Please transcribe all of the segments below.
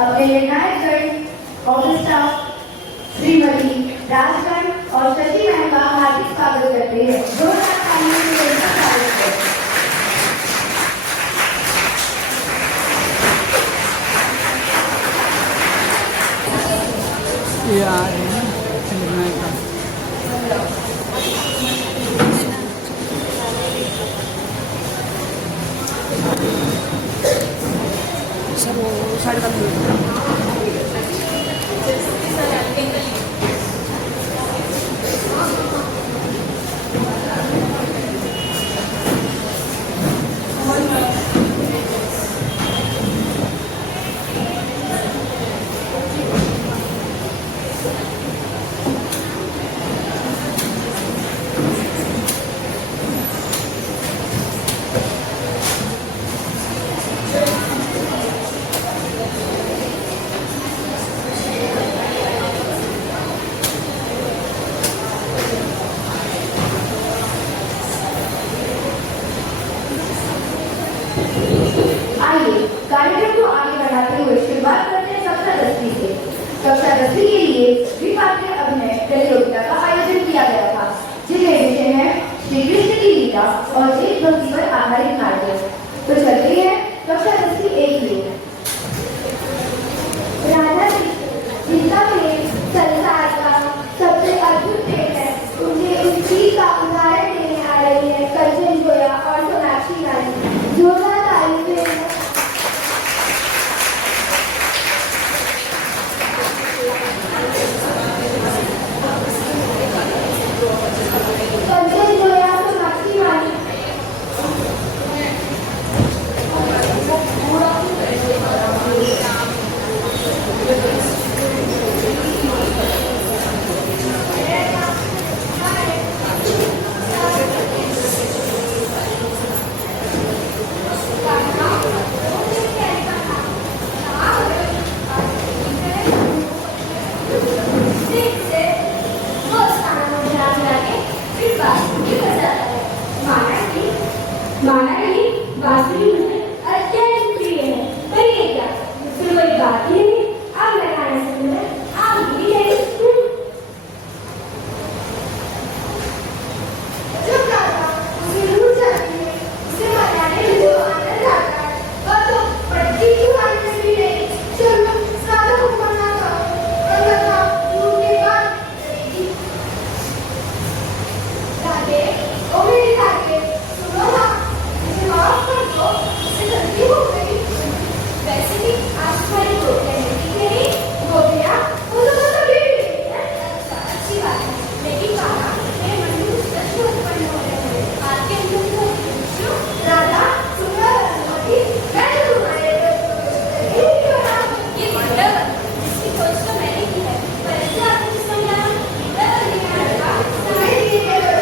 अपने निर्णायकगण office staff Shrimati राजगण और Shashi ma'am का हार्दिक स्वागत करते हैं। जोरदार तालियों से उनका स्वागत करें। सर वो साइड का कार्यक्रम को आगे बढ़ाते हुए शुरुआत करते हैं कक्षा 10वीं से। कक्षा 10वीं के लिए द्विपात्रीय अभिनय प्रतियोगिता का आयोजन किया गया था, जिसमें विषय है श्री कृष्ण की लीला और देशभक्ति पर आधारित नाट्य। तो चलते हैं कक्षा 10वीं A की ओर। राधा जिनका प्रेम संसार का सबसे अद्भुत प्रेम है, उन्हें उसी का उदाहरण देने आ रही है कंचन गोया और सोनाक्षी रानी। जोरदार ताली से कंचन गोया सोनाक्षी रानी। माना नहीं, बांसुरी मुझे अत्यंत प्रिय है, पर ये क्या, मुझसे कोई बात ही नहीं। अब मैं गाने सुनूंगा, आप भी यही जब दादा उसे दूर जाती है, उसे मनाने में जो आनंद आता है, वह तो पट्टी की आनंद भी नहीं। चलो सादा को मना करो, अन्यथा दूर के बाद दादे, ओ मेरे दादे, सुनो ना, माफ कर दो, मुझसे गलती हो गई। वैसे भी आज तुम्हारी गोपियाँ नहीं गई, गोपियाँ वो तो कभी भी नहीं है। अच्छा, अच्छी बात है, लेकिन कहा मेरे मन में कुछ प्रश्न उत्पन्न हो रहे हैं। आपके अंदर को पूछो, राधा सुंदर रंगवती, मैं तो तुम्हारे ये वृंदावन जिसकी खोज तो मैंने की है, परंतु आपने जिस समझा वृंदावन नहीं आएगा, समय दिए गए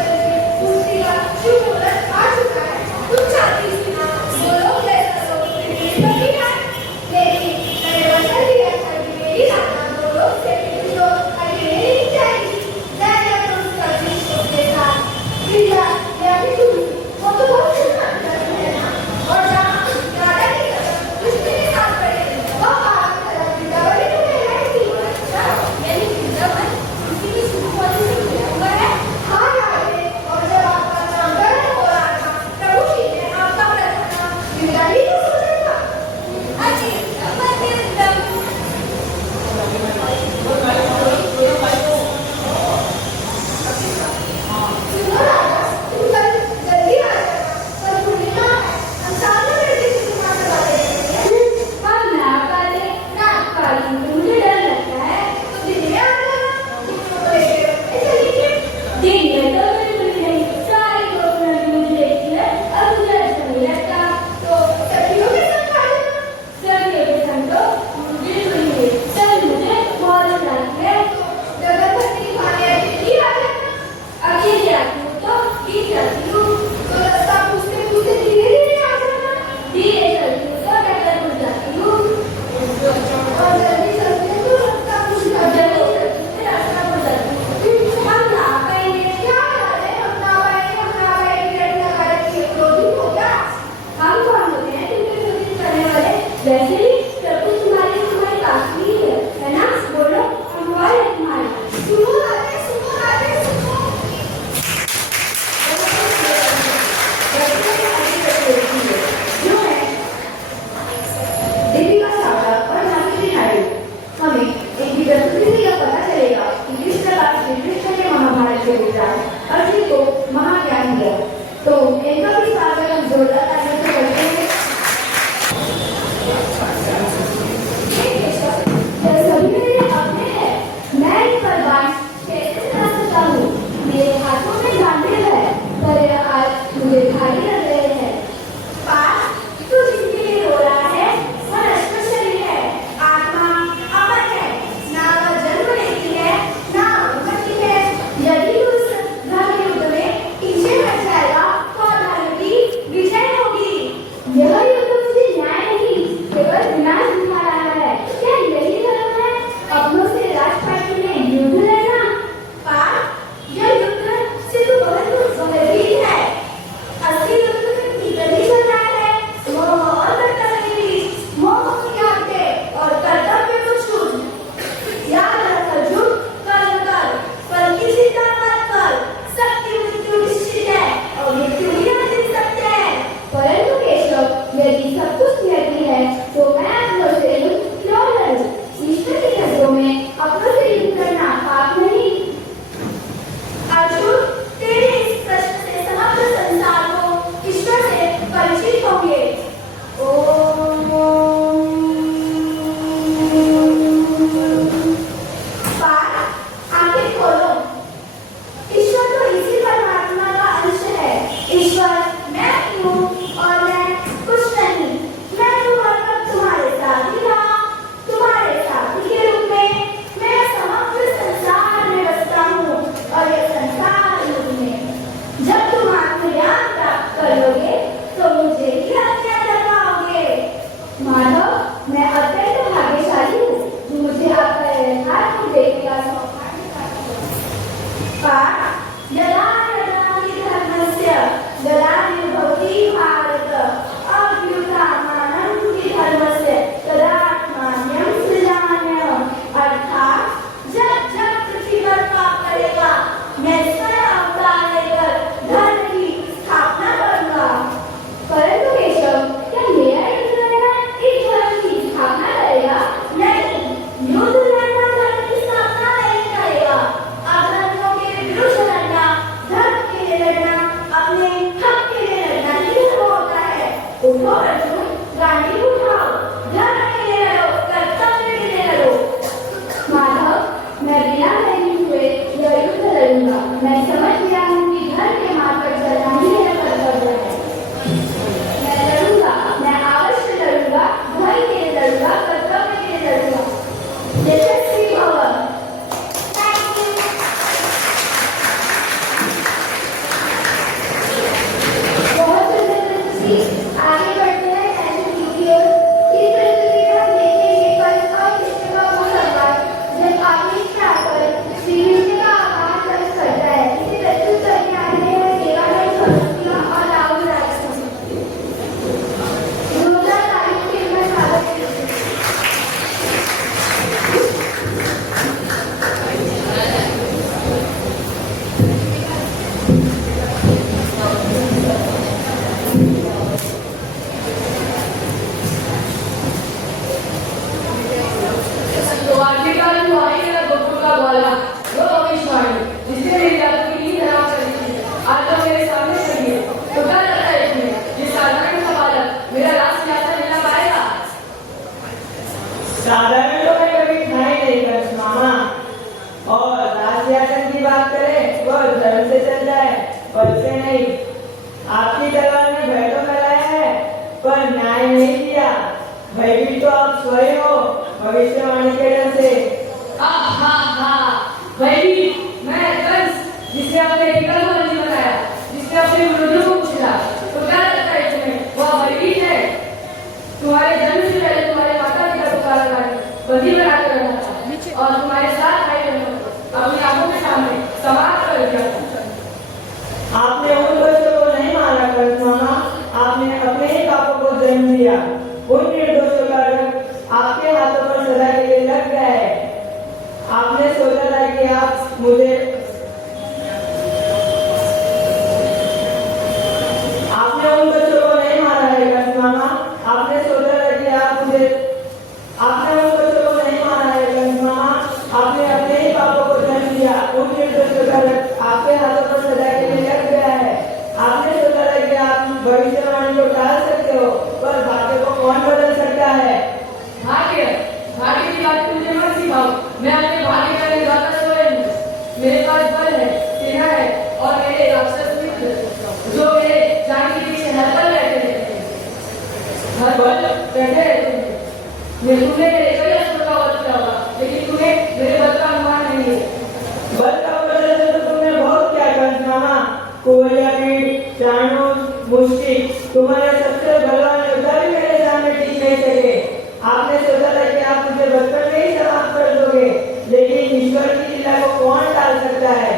दूसरी का शुभ मुहूर्त आ चुका है। तुम चाहती थी ना, बोलो जैसा लोग नहीं है, लेकिन मेरे वचन भी अच्छा कि मेरी राधा दो लोग से तो अकेले नहीं जाएगी। जाएगा तो उसका विश्व के साथ प्रिया या फिर वो तो बहुत सम्मान करती है ना। और जहाँ राधा की तरफ कृष्ण के साथ पड़े, वह बात तरफ वृंदावन ही तो है कि अच्छा, यानी वृंदावन उसी की शुभ खोज से किया हुआ है। हाँ राधे, और जब आपका नामकरण हो रहा था, प्रभु जी ने आपका प्रार्थना वृंदावन को सुना था। अजी सुनो राधा, तुम कल जल्दी आ जाना, कल पूर्णिमा है, हम सामने बैठे पूर्णिमा करवा देंगे। हम नागपाली मुझे डर लगता है, तो दिन में आ जाना। दिन में तो बिल्कुल नहीं, सारी गोपियाँ मुझे देखती है, अब मुझे अच्छा नहीं लगता, तो सखियों के साथ आ जाना। सखियों मैं अत्यंत भाग्यशाली हूँ जो मुझे आपका यथार्थ को देखने का सौभाग्य पाठ यदा यदा हि धर्मस्य ग्लानिर्भवति भारत अभ्युत्थानम् हि धर्मस्य तदात्मानं सृजाम्यहम्। अर्थात जब जब पृथ्वी पर पाप करेगा मैं स्वयं अवतार लेकर धर्म की स्थापना करूंगा। परंतु केशव, क्या मेरा युद्ध लड़ना इस धर्म की स्थापना करेगा? नहीं, युद्ध लड़ना धर्म की स्थापना नहीं करेगा। अधर्मियों के विरुद्ध लड़ना, धर्म के लिए लड़ना, अपने हक के लिए लड़ना ही धर्म होता है। उठो अर्जुन, गांधी उठाओ, धर्म के लिए लड़ो, कर्तव्य के लिए लड़ो। माधव, मैं बिना नहीं हुए यह युद्ध लड़ूंगा। मैं समझ गया हूँ कि धर्म के मार्ग पर चलना ही मेरा कर्तव्य है। मैं लड़ूंगा, मैं अवश्य लड़ूंगा, धर्म के लिए लड़ूंगा, कर्तव्य के लिए लड़ूंगा। यशस्वी भव। Thank you. बहुत सुंदर खुशी। आगे बढ़ते हैं सेशन की ओर। इस प्रस्तुति में हम देखेंगे कल और कृष्ण का वो संवाद जब आवेश में आकर श्री कृष्ण का आवाज दर्ज करता है। इसे प्रस्तुत करने आ रहे हैं देवानंद सरस्वती और राहुल राजपूत। 2022 के में स्वागत है। तो आखिरकार जो आई मेरा गोकुल का ग्वाला, वो भविष्यवाणी जिसने मेरी रात की नींद हराम कर दी थी, आज तो मेरे सामने खड़ी है। तो क्या लगता है इसमें ये साधारण सा बालक मेरा राज सिंहासन मिला पाएगा? साधारण तो मैं कभी था ही नहीं कृष्ण मामा। और राज सिंहासन की बात करें वो धर्म से चल जाए, बल से नहीं। आपकी तलवार ने भय तो फैलाया है पर न्याय नहीं किया। भयभीत तो आप स्वयं हो भविष्यवाणी के डर से। वही मैं कंस, जिसने अपने एकल को बंदी बनाया, जिसने अपने विरोधियों को कुचला। तो क्या लगता है तुम्हें वह भयभीत है? तुम्हारे जन्म से पहले तुम्हारे माता पिता को कारागार में बंदी बनाकर रखा था और तुम्हारे साथ भाई बहनों को अपनी आंखों के सामने समाप्त कर दिया था। आपने उन बच्चों को नहीं मारा कृष्ण मामा, आपने अपने ही पापों को जन्म दिया। उन निर्दोषों का रंग आपके हाथों पर सदा के लिए लग गया है। आपने सोचा था कि आप मुझे आपने उन बच्चों को नहीं मारा है कृष्ण मामा, आपने सोचा था कि आपने उन बच्चों को नहीं मारा है कृष्ण मामा, आपने अपने ही पापों को जन्म दिया। उन निर्दोषों का रंग आपके हाथों पर सदा के लिए लग गया है। आपने सोचा था कि आप भविष्यवाणी को टाल सकते हो पर भाग्य को कौन बदल सकता है? भाग्य भाग्य की बात मुझे मत सिखाओ। मैं अपने भाग्य का निर्माता स्वयं हूँ। मेरे पास बल है, सेना है और मेरे राक्षस मित्र जो मेरे जान के पीछे हर पल रहते रहते हैं। हर पल रहते रहते हैं। तुमने मेरे कई अस्त्रों का वध किया होगा, लेकिन तुम्हें मेरे बल का अनुमान नहीं है। बल का प्रदर्शन तो तुमने बहुत क्या कृष्ण मामा। कोरिया पीठ, चाणूर, मुष्टि, तुम्हारे सबसे बलवान योद्धा भी मेरे सामने टिक नहीं सके। आपने सोचा था कि आप मुझे बचपन में ही समाप्त कर दोगे, लेकिन ईश्वर की लीला को कौन टाल सकता है?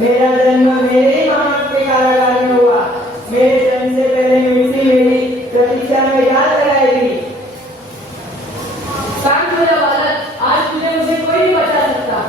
मेरा जन्म मेरे ही मामा के कारागार में हुआ। मेरे जन्म से पहले मृत्यु मेरी प्रतीक्षा में याद कराएगी। शांत हो जा बालक, आज तुझे मुझे कोई नहीं बचा सकता।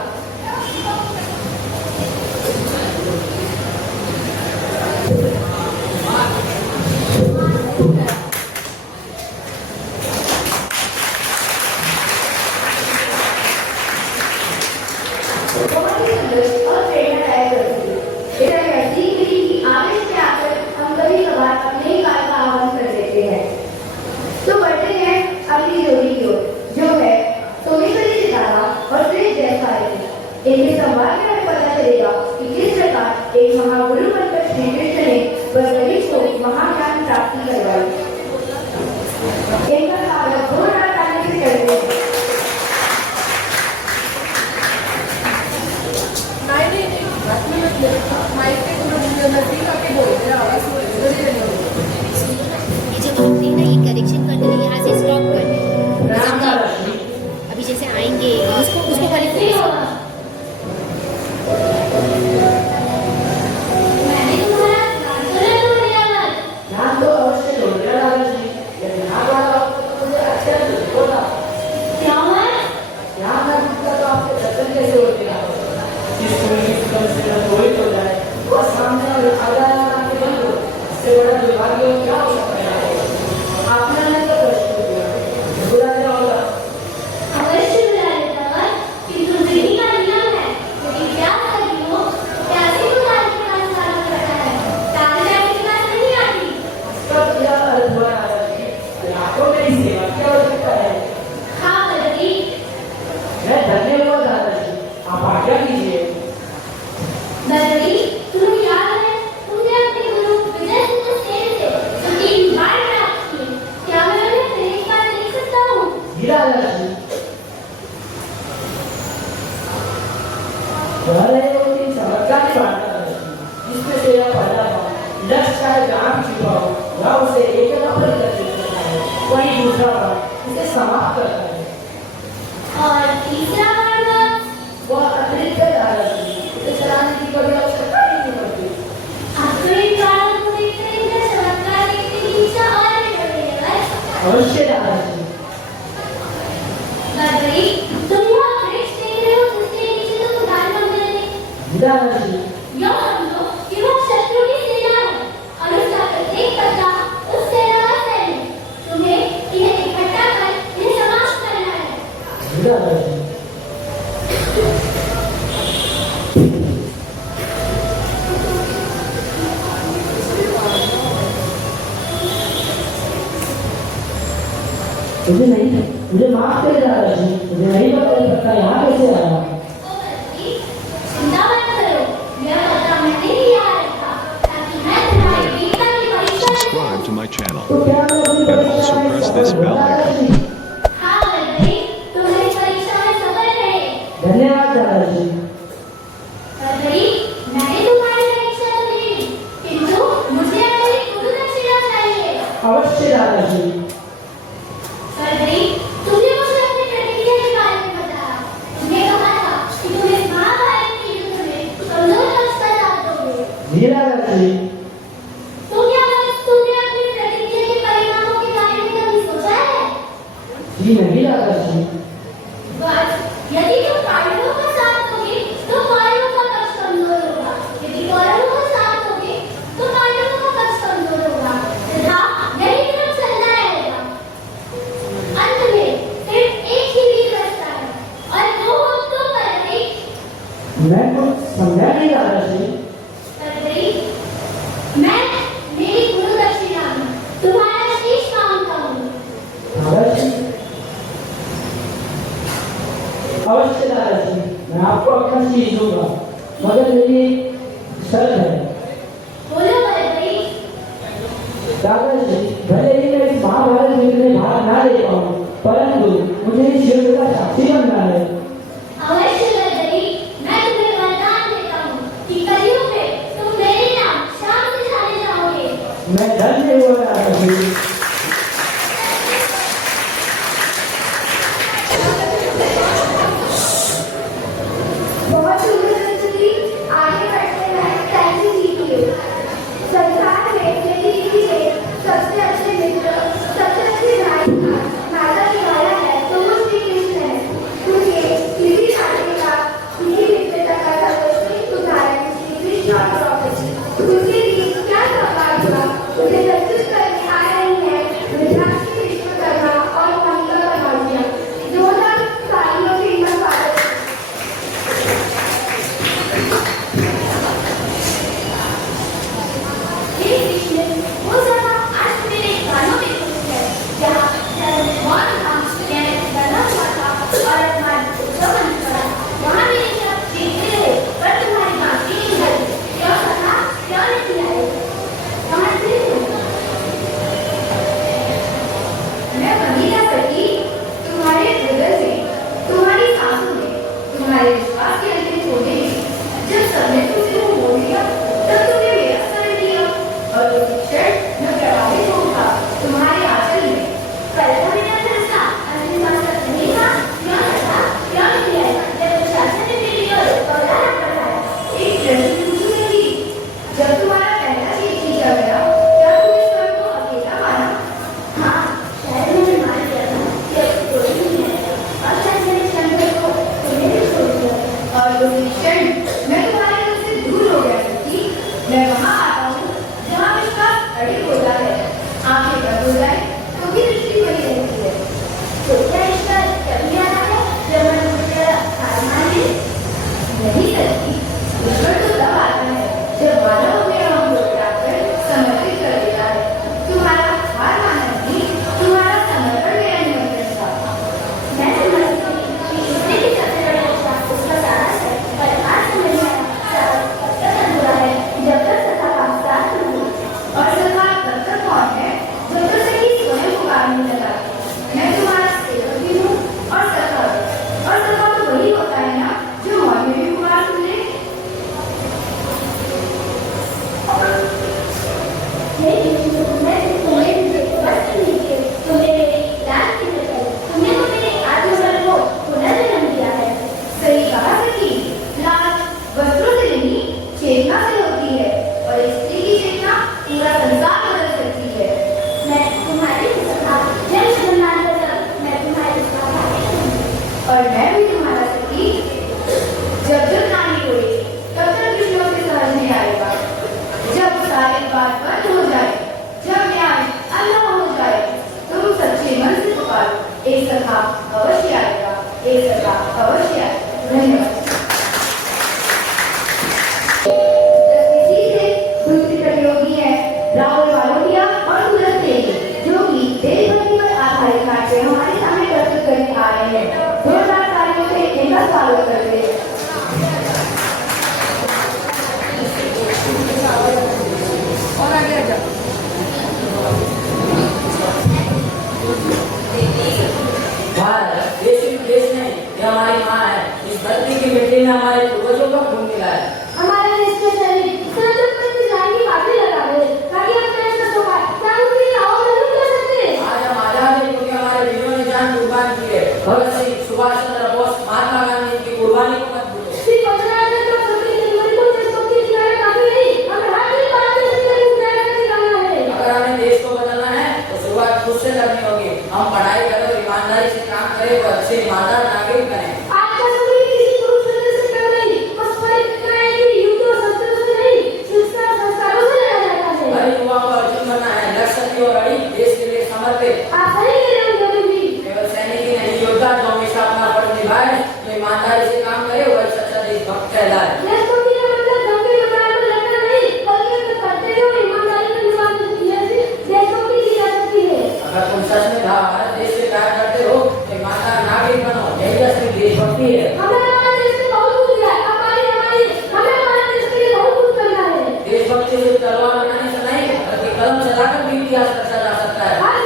आधा आपके बंद हो, इससे बड़ा दुर्भाग्य और क्या हो सकता है? आपने नहीं तो प्रश्न किया, बुरा क्या होगा? अवश्य बुला लेता है, किंतु विधि का नियम है, यदि प्यास लगी हो, तो प्यासी को दाल के पास जाना पड़ता है, दाल जाने के पास नहीं आती। इसका क्या अर्थ हुआ दादाजी? आपको मेरी सेवा की आवश्यकता है। हाँ दादाजी, मैं धन्य हुआ दादाजी, आप आज्ञा कीजिए। दादाजी, तुम्हें याद है, तुमने अपने गुरु विजय सिंह सेन से जो 3 बार प्राप्त किए, क्या मैं उन्हें फिर एक बार देख सकता हूँ? जी दादाजी। वह रहे वो 3 चमत्कार की बात दादाजी, जिसमें से यह पहला था, लक्ष्य चाहे जहाँ भी छुपा हो, वह उसे एक नंबर कर देता है। वहीं दूसरा बात उसे समाप्त करता है। और तीसरा बार वह अतिरिक्त है दादाजी, उसे चलाने की कोई आवश्यकता ही नहीं पड़ती। अपने काल को देखते इनका चमत्कार देखते की इच्छा और भी बढ़ गई है। अवश्य दादाजी। दादाजी, तुम यह वृक्ष देख रहे हो जिसके नीचे तुम दान मांग रहे थे? जी दादाजी। यह समझो कि वह शत्रु की सेना है और उसका प्रत्येक पत्ता उस सेना का सैन्य है। तुम्हें इन्हें इकट्ठा कर इन्हें समाप्त करना है। जी दादाजी। मुझे माफ कर दादाजी, मुझे नहीं पता यहाँ कैसे आया। ओ दादाजी, चिंता मत करो, यह पत्ता मैंने ही यहाँ रखा ताकि मैं तुम्हारी वीरता की परीक्षा ले Subscribe to my channel तो क्या मैं अपनी and परीक्षा also में press सफल this हुआ bell icon. दादाजी? हाँ दादाजी, तुम्हारी परीक्षा में सफल रहे। धन्यवाद दादाजी। दादाजी, मैंने तुम्हारी परीक्षा तो ले ली, किंतु मुझे अपनी गुरु दक्षिणा चाहिए। अवश्य दादाजी। दादाजी, तुमने मुझे अपनी प्रतिज्ञा के बारे में बताया। तुमने कहा था कि तुम इस महाभारत के युद्ध में कमजोर पक्ष का साथ दोगे। जी दादाजी। तुमने अपनी प्रतिज्ञा के परिणामों के बारे में कभी सोचा है? जी नहीं दादाजी। बस, यदि तुम पांडवों का साथ दोगे, तो पांडवों का पक्ष कमजोर होगा। यदि कौरवों का साथ दोगे, तो पांडवों का पक्ष कमजोर होगा। तथा यही क्रम चलता रहेगा। अंत में सिर्फ एक ही वीर बचता है, और वो हो तुम परंतु। मैं कुछ समझा नहीं दादाजी। दादाजी, मैं मेरी गुरु दक्षिणा में तुम्हारा शीश मांगता हूँ। दादाजी। अवश्य दादाजी, मैं आपको अपना शीश दूंगा, मगर मेरी शर्त है। बोलो दादाजी। दादाजी, भले ही मैं इस महाभारत युद्ध में भाग ना ले पाऊं, परंतु मुझे इस युद्ध का साक्षी बनना है। अवश्य दादाजी, मैं तुम्हें वरदान देता हूँ कि कलयुग में तुम मेरे नाम शाम से जाने जाओगे। मैं धन्य हुआ दादाजी। बहुत शुक्रिया जी, आगे बढ़ते हैं थैंक यू जी। संसार में यदि किसी के सबसे अच्छे मित्र नहीं सकती। ईश्वर तो तब आता है जब मानव अपने अहम को त्याग कर समर्पित कर देता है। तुम्हारा हार मानना नहीं, तुम्हारा समर्पण मेरा निमंत्रण था। मैं समझती हूँ कि इसमें भी सबसे बड़ी इच्छा उसका साहस है, पर आज समझ में आया साहस तब तक अधूरा है जब तक सत्ता का साथ न हो। और सत्ता तब तक कौन है जब तक सही स्वयं पुकारने लगा। मैं तुम्हारा सेवक भी हूँ और सत्ता भी। और सत्ता तो वही होता है ना जो मौत में भी पुकार सुन ले। लेकिन मैं तुम्हें वस्त्र नहीं दिए, तुम्हें मेरे लाल की नकल, तुमने तो मेरे आत्मबल को पुनर्जन्म दिया है। सही कहा सखी, लाज वस्त्रों से नहीं चेतना से होती है और स्त्री की चेतना पूरा संसार बदल सकती है। मैं तुम्हारी सखा, जब जन्नाथ तक मैं तुम्हारी सखा और मैं भी तुम्हारा सखी। जब जब नानी रोए तब तक विषयों से सहज नहीं आएगा। जब सारी बात बंद हो जाए, जब न्याय अल्लाह हो जाए, तुम सच्चे मन से पुकारो, एक सखा अवश्य आएगा, एक सखा अवश्य आएगा। धन्यवाद। इसी से दूसरी प्रतियोगी है राहुल वालोटिया और सूरज तेली, जो कि देशभक्ति पर आधारित नाट्य हमारे सामने प्रस्तुत करने आ रहे हैं। जोरदार तालियों से इनका स्वागत करते हैं। और आगे आ जाओ। भारत देश नहीं, ये हमारी माँ है। इस धरती की मिट्टी में हमारे पूर्वजों का खून मिला है। हमारे देश के शरीर संतों पर जान की बातें लगा रहे ताकि हम देश का सोहा कानून की राहों में नहीं कर सकते। आज हम आजाद हैं क्योंकि हमारे वीरों ने जान कुर्बान की है। भगत सिंह, सुभाष चंद्र बोस, महात्मा गांधी की कुर्बानी को मत भूलो। सिर्फ 15 अगस्त को सभी जनवरी को देशभक्ति दिखाना काफी नहीं, हमें हर दिन बात करने के लिए दिखाना है। अगर हमें देश को बदलना है तो शुरुआत खुद से करनी होगी। हम पढ़ाई करें, ईमानदारी से काम करें और अच्छे ईमानदार नागरिक बने। आज का समय किसी पुरुष शब्द से कम नहीं, बस परिक्रमा है कि युद्ध और शस्त्रों से नहीं, शिक्षा और संस्कारों से लड़ा जाता है। हर युवा को अर्जुन बनना है, लक्ष्य और अड़ी, देश के लिए समर्पित। आप सही कह रहे हो गौतम जी। केवल सैनिक ही नहीं, योद्धा जो हमेशा अपना फर्ज निभाए, जो ईमानदारी से काम करे, वही सच्चा देशभक्त कहलाए। देशभक्ति का मतलब दम के कमरा पर लड़ना नहीं, बल्कि अपने कर्तव्य और ईमानदारी का निभाना है। देशभक्ति की जा सकती है। अगर तुम सच में भारत देश से प्यार करते हो तो ईमानदार नागरिक बनो, यही असली देशभक्ति है। हमें हमारे देश में बहुत कुछ दिया है, हमें हमारे देश के लिए बहुत कुछ करना है। देशभक्ति सिर्फ तलवार बनाने से नहीं, बल्कि कलम चलाकर भी इतिहास रचा जा सकता है। आज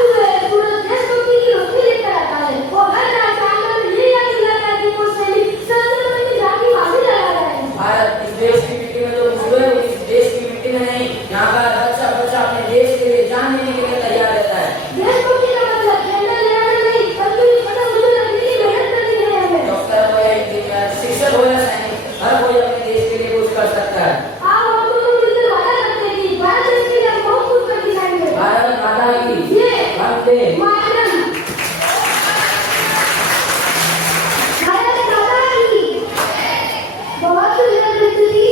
पूरा देशभक्ति की रोशनी लेकर आता है। वो हर राज्य आंदोलन में ये याद दिलाता है कि वो सैनिक संतों की जान की बातें लगा रहा है। भारत इस देश की मिट्टी में जो हुए, इस देश की मिट्टी में नहीं, यहाँ का बच्चा अपने देश के लिए जान देने के लिए तैयार रहता है। देशभक्ति का मतलब झंडा लहराना नहीं, बल्कि पता मुझे लगने की मेहनत करनी है हमें। डॉक्टर हो या इंजीनियर, शिक्षक हो या सैनिक, हर कोई अपने देश के लिए कुछ कर सकता है। आप हम दोनों मिलकर वादा करते हैं कि भारत देश के लिए हम बहुत कुछ कर दिखाएंगे। भारत माता की ये वंदे मातरम। भारत माता की। बहुत सुंदर दृश्य थी।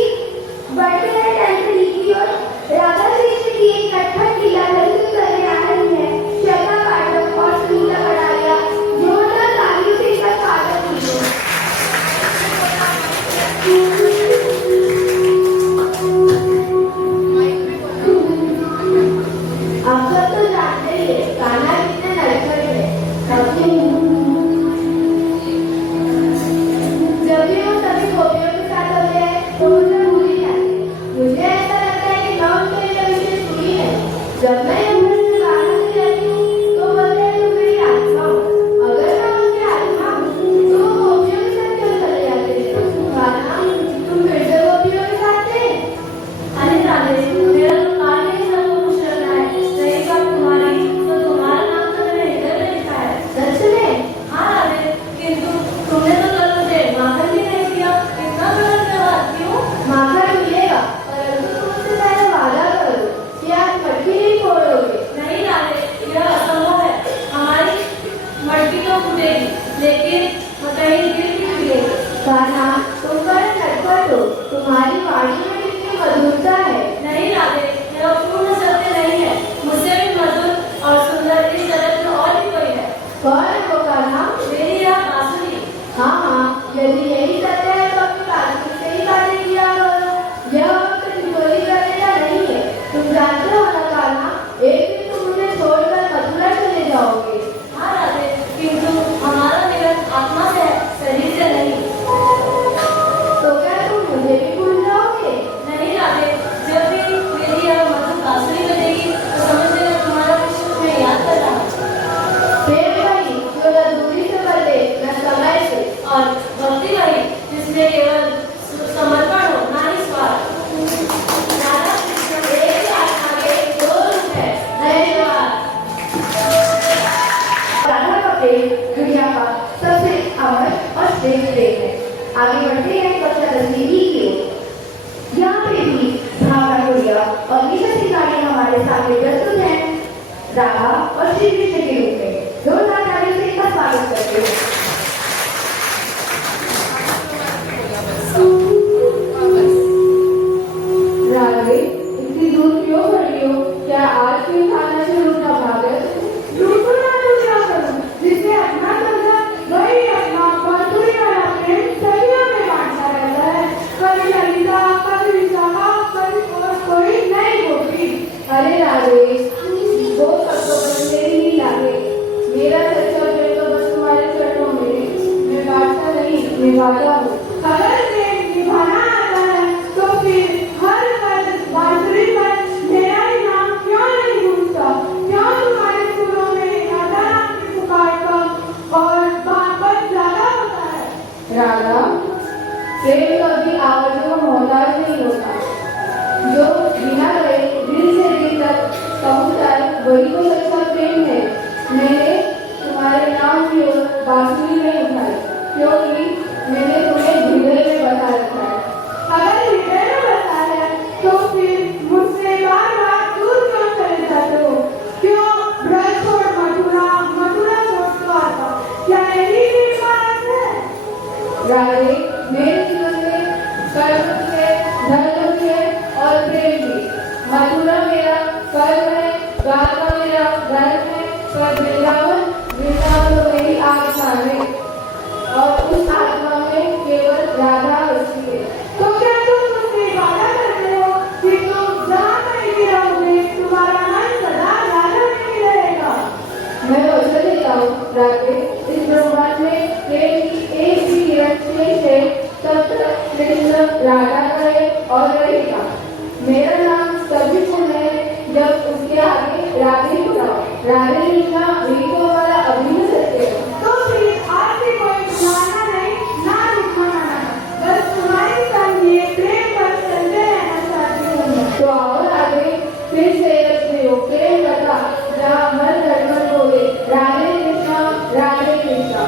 बढ़ते हैं टैंकरी की ओर राधा कृष्ण की एक कठपुतली लीला प्रस्तुत करने आ रही है। श्रद्धा पाठक और सुनीता कटारिया जोरदार तालियों से इसका स्वागत कीजिए। आप सब तो जानते ही हैं, कान्हा कितने नटखट है। जब भी वो सभी गोपियों के साथ होते हैं तो मुझे भूल ही जाते हैं। मुझे ऐसा लगता है कि मैं उनके लिए विशेष हुई है। जब मैं ये घर से बाहर से जाती हूँ तो बोलते हैं तुम मेरी आत्मा हो। अगर मैं उनकी आत्मा हूँ तो वो गोपियों के साथ क्यों चले जाते हैं? कान्हा, तुम फिर से गोपियों के साथ थे? अरे राधे, मेरा तो काल ही सबको खुश रखना है। रही बात तुम्हारी, तो तुम्हारा नाम तो मैंने इधर में लिखा है। सच में? हाँ राधे, किंतु तुमने तो कल मुझे माखन भी नहीं दिया। इतना गलत व्यवहार क्यों? माखन मिलेगा, परंतु तुम मुझसे पहले वादा करो कि आप मटकी नहीं फोड़ोगे। नहीं राधे, यह असंभव है। हमारी मटकी तो फूटेगी, लेकिन कहीं गिर भी गिरेगी। कान्हा, तुम बड़े नटखट हो। तुम्हारी वाणी में कितनी मधुरता है। नहीं राधे, यह पूर्ण सत्य नहीं है। मुझसे भी मधुर और सुंदर इस जगत में और भी कोई है। कौन है वो कान्हा? मेरी यह बांसुरी। हाँ हाँ, यदि यही सत्य है तो अपनी बांसुरी से दुनिया का सबसे अमर और श्रेष्ठ देश है। आगे बढ़ते हैं कक्षा 10वीं की ओर। यहाँ पे भी भावना गुड़िया और नीता सिंगाड़ी हमारे सामने प्रस्तुत हैं राधा और श्री कृष्ण के रूप में। जोरदार तालियों से इनका स्वागत करते हैं। राधे, इतनी दूर क्यों खड़ी हो? क्या आज भी खाना से लूटना भागे? बिल्कुल ना, तो क्या करूं? जिसे अपना समझा वही अपना बांसुरी वाला प्रेम सदियों में बांटता रहता है। कभी ललिता, कभी विशाखा, कभी और कोई नई गोपी। अरे राधे, वो सबको बस मेरी ही लागे। मेरा सच्चा प्रेम तो बस तुम्हारे चरणों में है। मैं बांटता नहीं, निभाता हूँ। अगर प्रेम निभाना आता है तो फिर हर पल बांसुरी पर मेरा ही नाम क्यों नहीं गूंजता? क्यों तुम्हारे सुरों में राधा नाम की पुकार कम और बात ज्यादा होता है? राधा, प्रेम कभी आवाजों का मोहताज नहीं होता। जो बिना गए दिल से दिल तक पहुंचाए वही तो सच्चा प्रेम है। मैंने तुम्हारे नाम की ओर बांसुरी नहीं उठाई, क्योंकि मैंने तुम्हें हृदय में बसा रखा है। अगर हृदय में बसा है तो फिर मुझसे बार बार दूर क्यों चले जाते हो? क्यों ब्रज छोड़ मथुरा, मथुरा छोड़ द्वारका? क्या यही मेरी बात है? राधे, मेरे जीवन में कर्म भी है, धर्म भी है और प्रेम भी। मथुरा मेरा कर्म है, द्वारका मेरा धर्म है, पर वृंदावन तो मेरी आत्मा है और उस आत्मा में केवल राधा बसती है। तो क्या तुम मुझसे वादा करते हो कि तुम जहाँ कहीं भी रहोगे तुम्हारा मन सदा राधा में ही रहेगा? मैं वचन देता हूँ राधे, इस ब्रह्मांड में प्रेम की एक भी किरण शेष है तब तक कृष्ण राधा करे और रहेगा। मेरा नाम तभी सुन है जब उसके आगे राधे बुलाओ। राधे कृष्णा रीतों वाला अभिन्न सत्य है। तो फिर आज भी कोई बुलाना नहीं, ना रुकना नहीं, बस तुम्हारे संग ये प्रेम पर चलते रहना चाहती हूँ। तो आओ राधे, फिर से रचने हो प्रेम कथा, जहाँ हर धर्म बोले राधे कृष्णा राधे कृष्णा।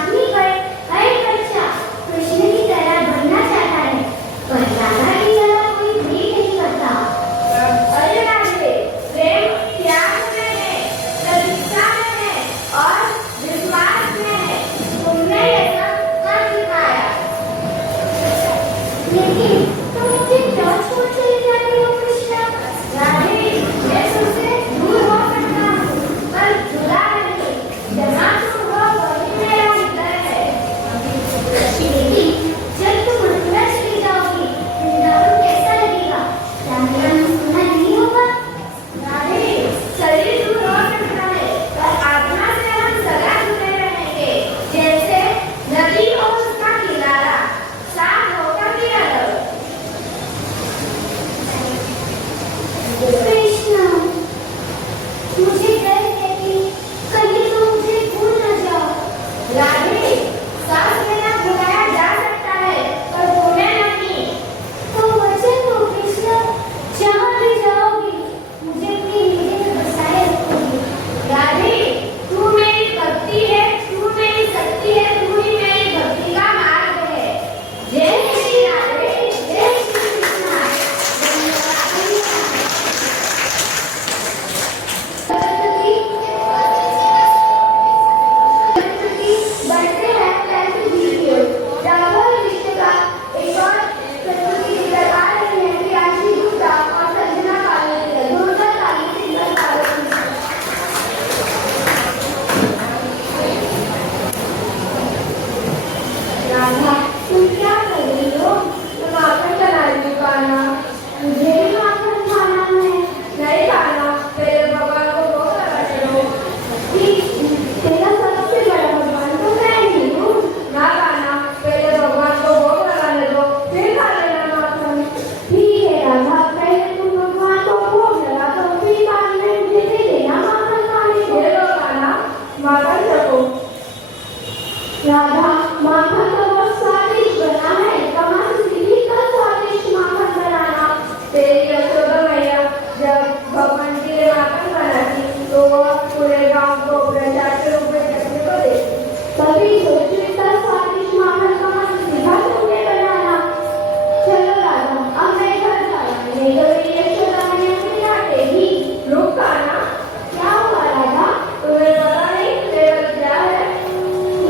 नाचनी पर हर बच्चा कृष्ण की तरह बनना चाहता है, पर राधा की तरह कोई भी नहीं करता। अरे राधे, प्रेम त्याग में है, प्रतीक्षा में है और विश्वास में है। तुमने ये सब कर दिखाया। लेकिन तुम मुझे क्यों छोड़ चले जाते हो कृष्ण? राधे, मैं तुमसे दूर हो सकता हूँ, पर जुदा नहीं। जहाँ तुम हो वही मेरा हृदय है। लेकिन जब तुम मथुरा चली जाओगी, वृंदावन कैसा लगेगा? क्या मेरा मुंह सुना नहीं होगा? राधे, शरीर दूर हो सकता है, पर आत्मा से हम सदा जुड़े रहेंगे। जैसे नदी और उसका किनारा, साफ होकर भी अलग। कृष्ण, मुझे डर है कि कहीं तुम मुझे भूल न जाओ। राधे, सांस लेना भुलाया जा सकता है, पर तुम्हें नहीं। तो वचन दो कृष्ण, जहाँ भी जाओगी मुझे अपने हृदय में बसाए रखोगी। राधे, तू मेरी भक्ति है, तू मेरी शक्ति है, तू ही मेरी भक्ति का मार्ग है। जय श्री राधे, जय श्री कृष्ण। बढ़ते हैं पैसे जीते। राघव रिश्ते का एक और प्रस्तुति लेकर आ रही है प्रियांशी गुप्ता और संजना काले, 2023 सिंगर काले। राधा, तुम क्या कर रही हो? मैं माखन चला रही हूँ कान्हा। मुझे भी माखन खाना है। नहीं खाना, पहले भगवान को भोग लगाते रहो। तेरा सबसे बड़ा भगवान तो मैं ही हूँ। ना खाना, पहले भगवान को भोग लगाने दो, फिर खा लेना माखन। ठीक है राधा, पहले तुम भगवान को भोग लगा दो, फिर बाद में मुझे दे देना माखन खाने को। ले लो खाना, माखन रखो। राधा, माखन तो बहुत स्वादिष्ट बना है, कहाँ से सीखी इतना स्वादिष्ट माखन बनाना? तेरी यशोदा मैया जब भगवान के लिए माखन बनाती तो वो पूरे गांव को प्रसाद के रूप में चखने को देती। तभी सोचो इतना स्वादिष्ट माखन कहाँ से सीखा तुमने बनाना? चलो राधा, अब मैं घर जाऊंगी, नहीं तो मेरी यशोदा मैया मुझे डांटेगी। रुक खाना, क्या हुआ राधा? तुम्हें पता नहीं तेरा क्या है?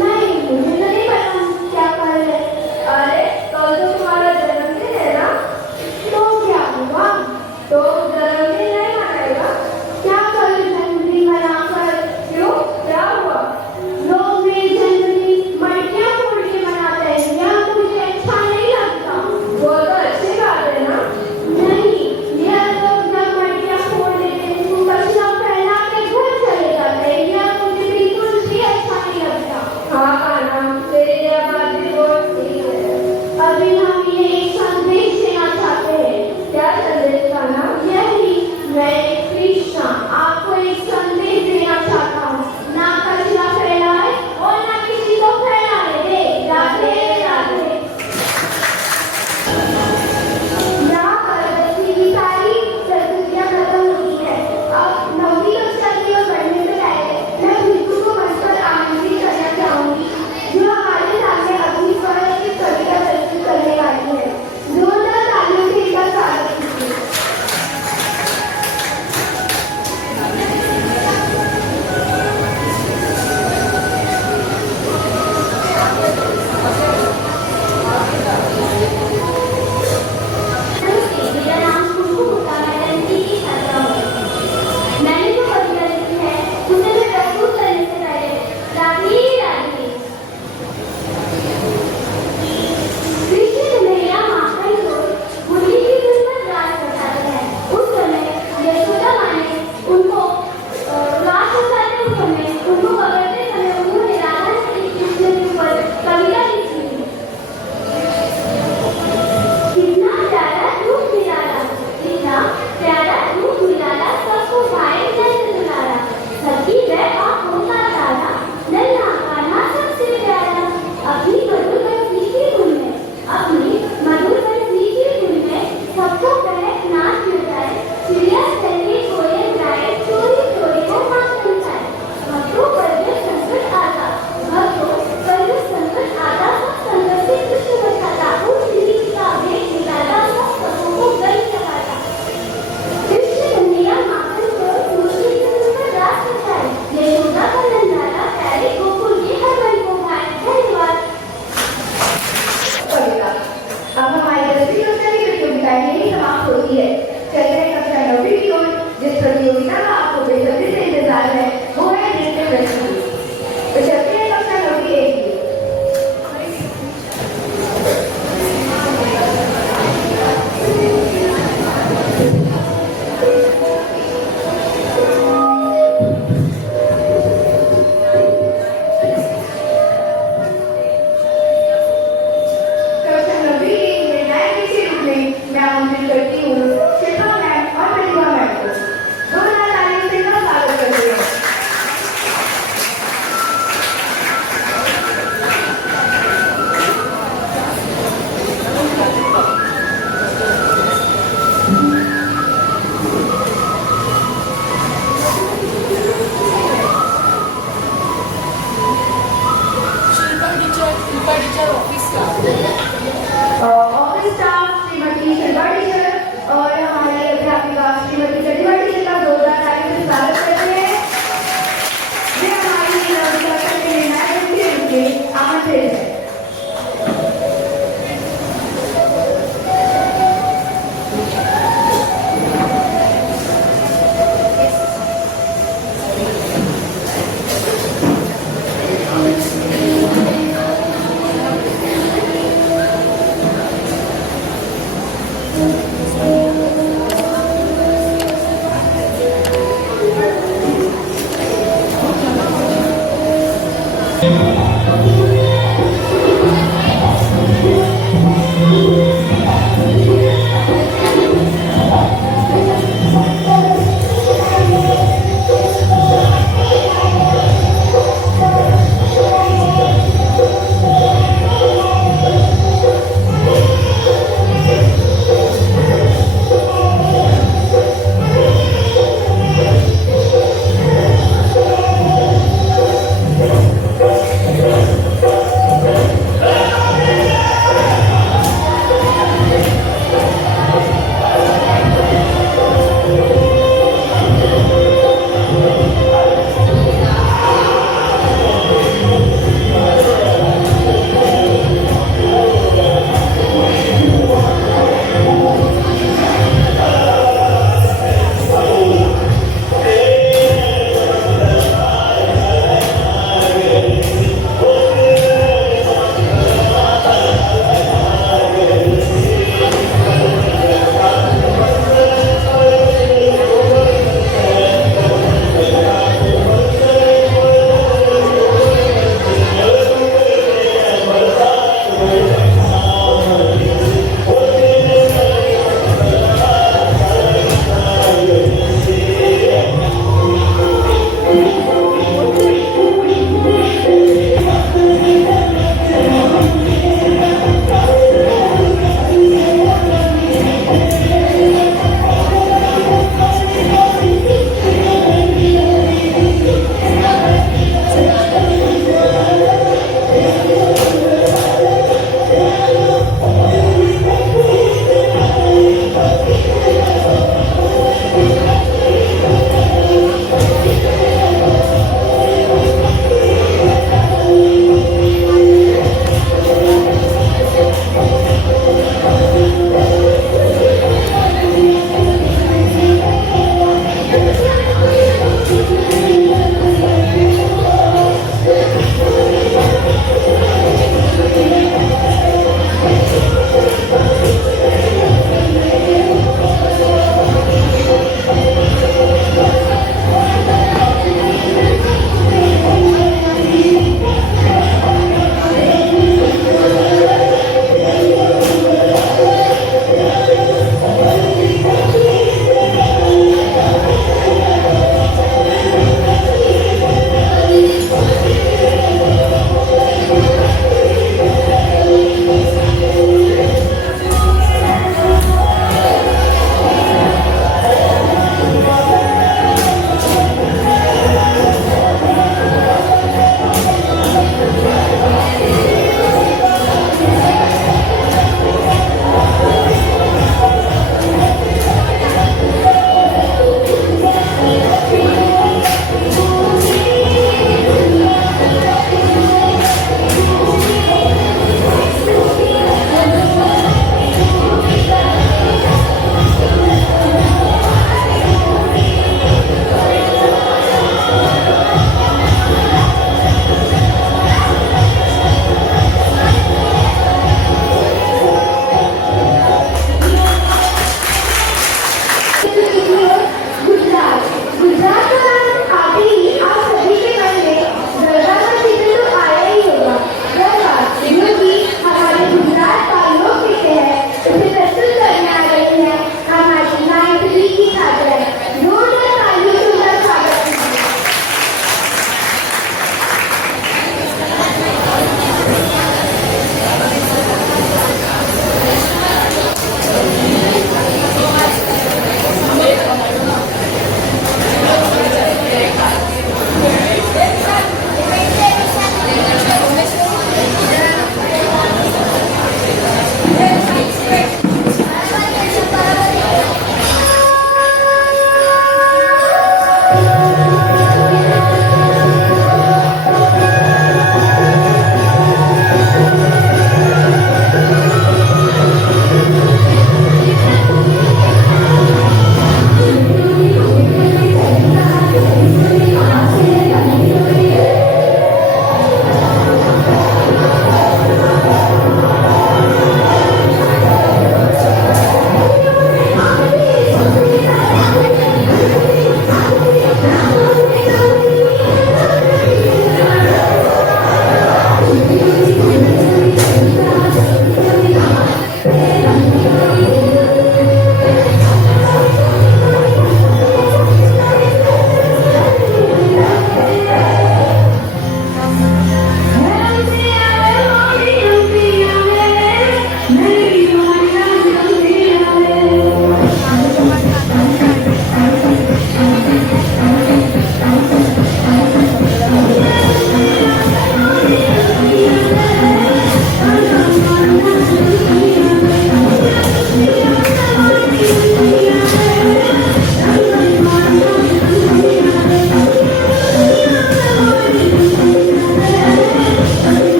नहीं, मुझे नहीं पता क्या कर है। अरे, कल तो तुम्हारा जन्मदिन है ना? तो क्या हुआ? तो जन्मदिन नहीं मनाएगा? क्या कल जन्मदिन मना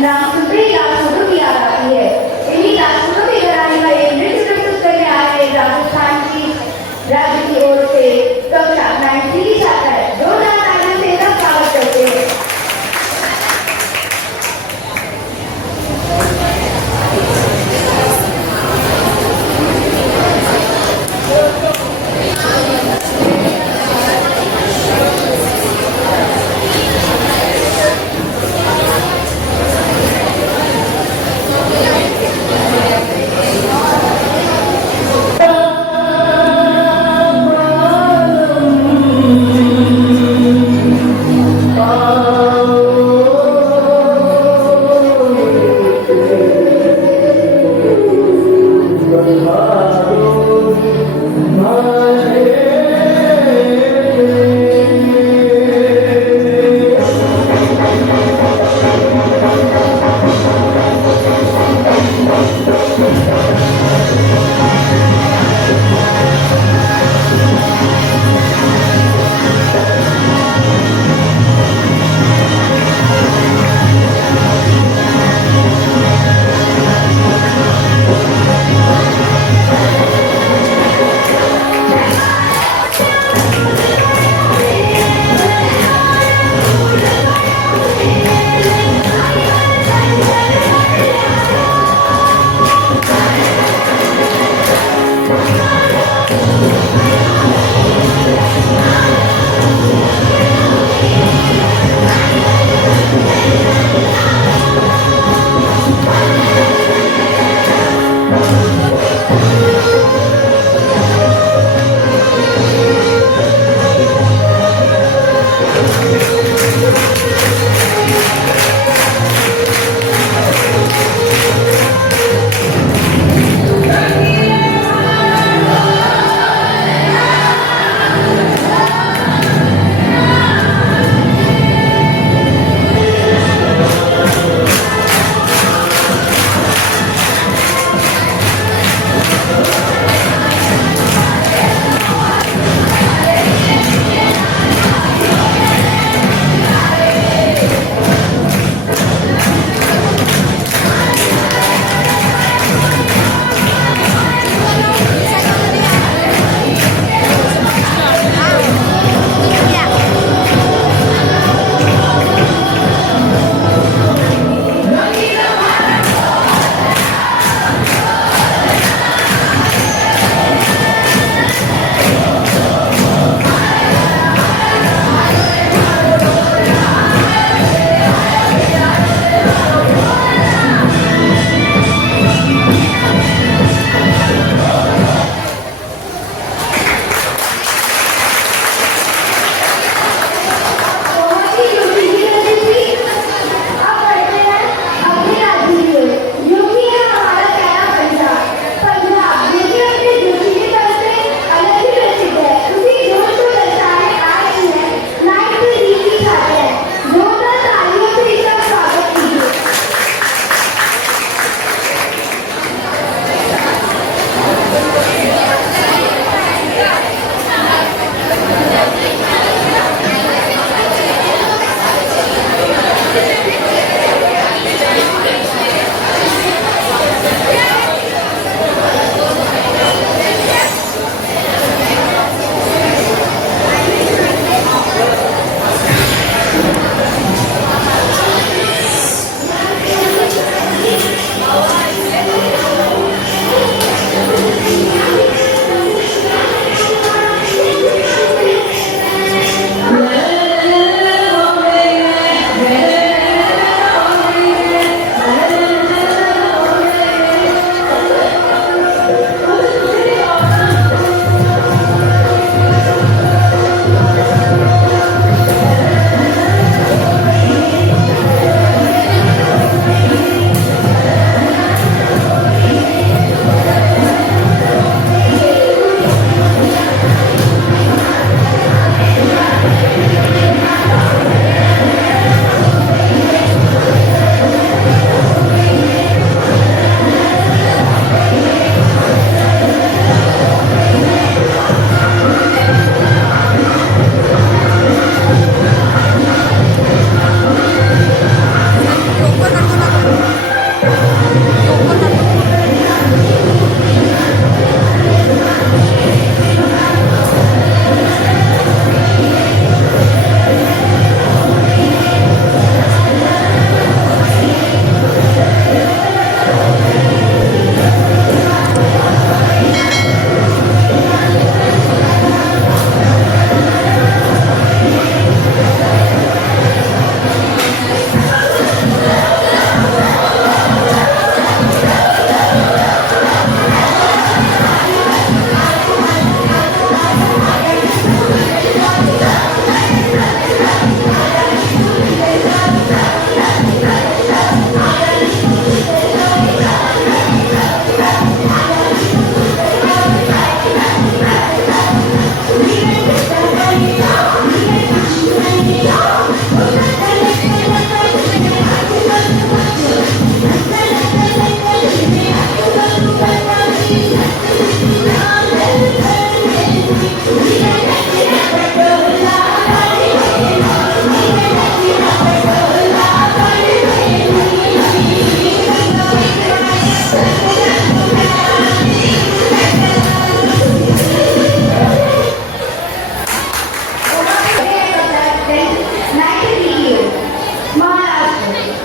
नाम सुनते ही राजपूतों की याद आती है। इन्हीं राजपूतों के घराने का एक नृत्य प्रस्तुत करने आए हैं राजस्थान की राज्य की ओर से कक्षा 9th की छात्रा है। जोरदार तालियों से इनका स्वागत करते हैं।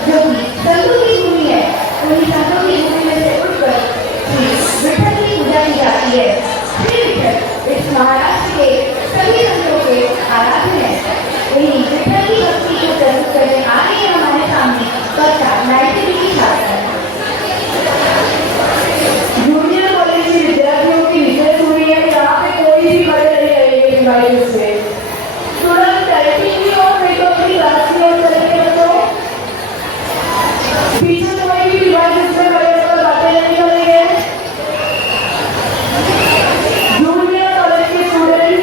जो कि संतों की भूमि है। उन्हीं संतों की भूमि में से उठकर श्री विठल की पूजा की जाती है। श्री विठल इस महाराष्ट्र के सभी संतों के आराध्य हैं। वही विठल की भक्ति को प्रस्तुत करने आ रही है हमारे सामने कक्षा 93 की छात्रा। जूनियर कॉलेज के विद्यार्थियों की रिसर्च हुई है। यहाँ पे कोई भी खड़े नहीं रहेंगे डिवाइस में। स्टूडेंट थेरेपी की और नहीं तो अपनी क्लास की ओर चलेंगे बच्चों। पीछे कोई भी डिवाइस में खड़े होकर बातें नहीं करेंगे। जूनियर कॉलेज के स्टूडेंट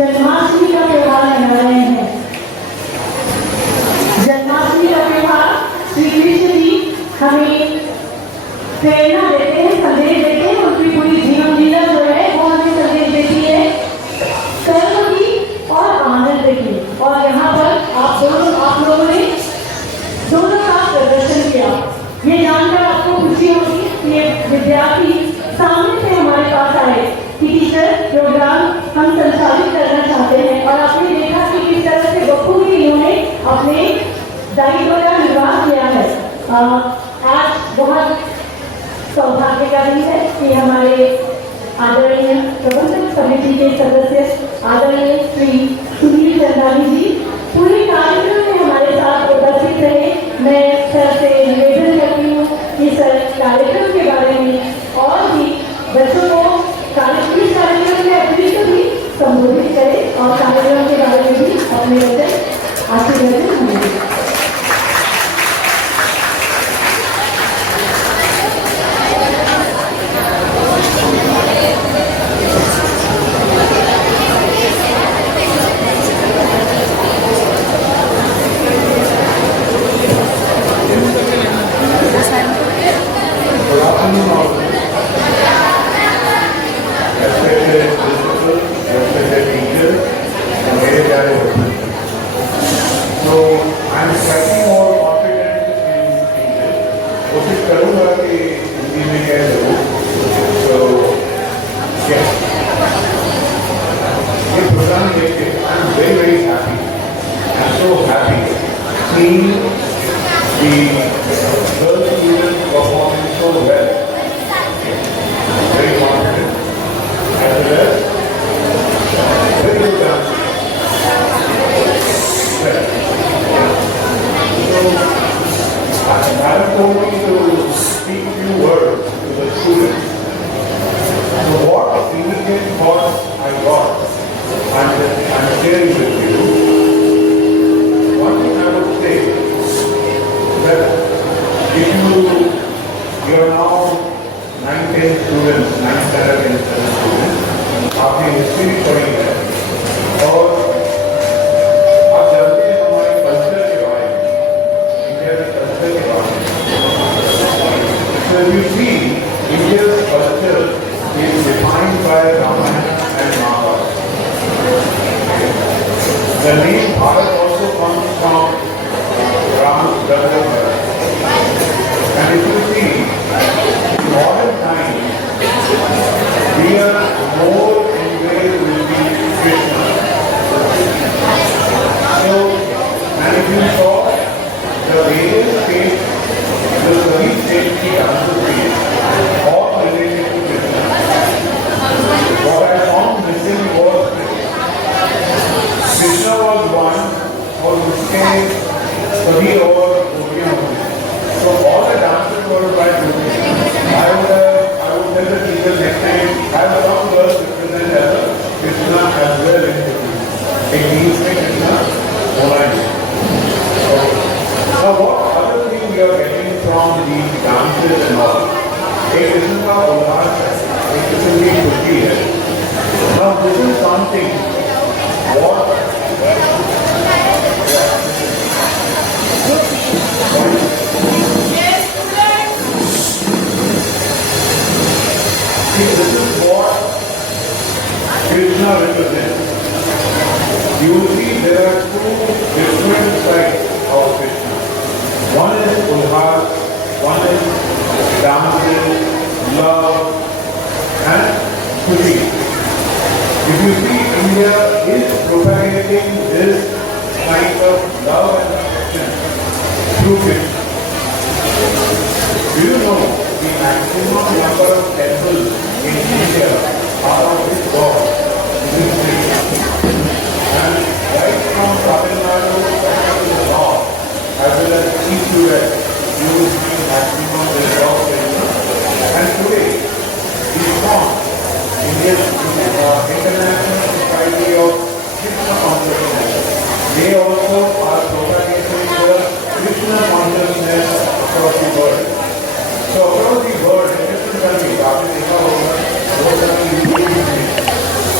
जन्माष्टमी का त्योहार मना रहे हैं। जन्माष्टमी का त्योहार श्री कृष्ण जी हमें प्रेरणा देते हैं, संदेश देते हैं। उनकी पूरी जीवन लीला जो है वो हमें संदेश देती है कर्म की और आनंद की। और यहाँ पर आप लोगों ने दोनों का प्रदर्शन किया। ये जानकर आपको खुशी होगी कि ये विद्यार्थी सामने से हमारे पास आए कि टीचर प्रोग्राम हम संचालित करना चाहते हैं। और आपने देखा कि किस तरह से बखूबी इन्होंने अपने दायित्व का निर्वाह किया है। आज बहुत सौभाग्य का दिन है कि हमारे आदरणीय प्रबंधक समिति के सदस्य आदरणीय श्री सुनील चंदानी जी पूरे कार्यक्रम में हमारे साथ उपस्थित रहे। मैं सर से निवेदन करती हूँ कि सर कार्यक्रम के बारे में और भी बच्चों को कार्यक्रम में अतिरिक्त भी संबोधित करें और कार्यक्रम के बारे में भी अपने वचन आशीर्वाद होंगे।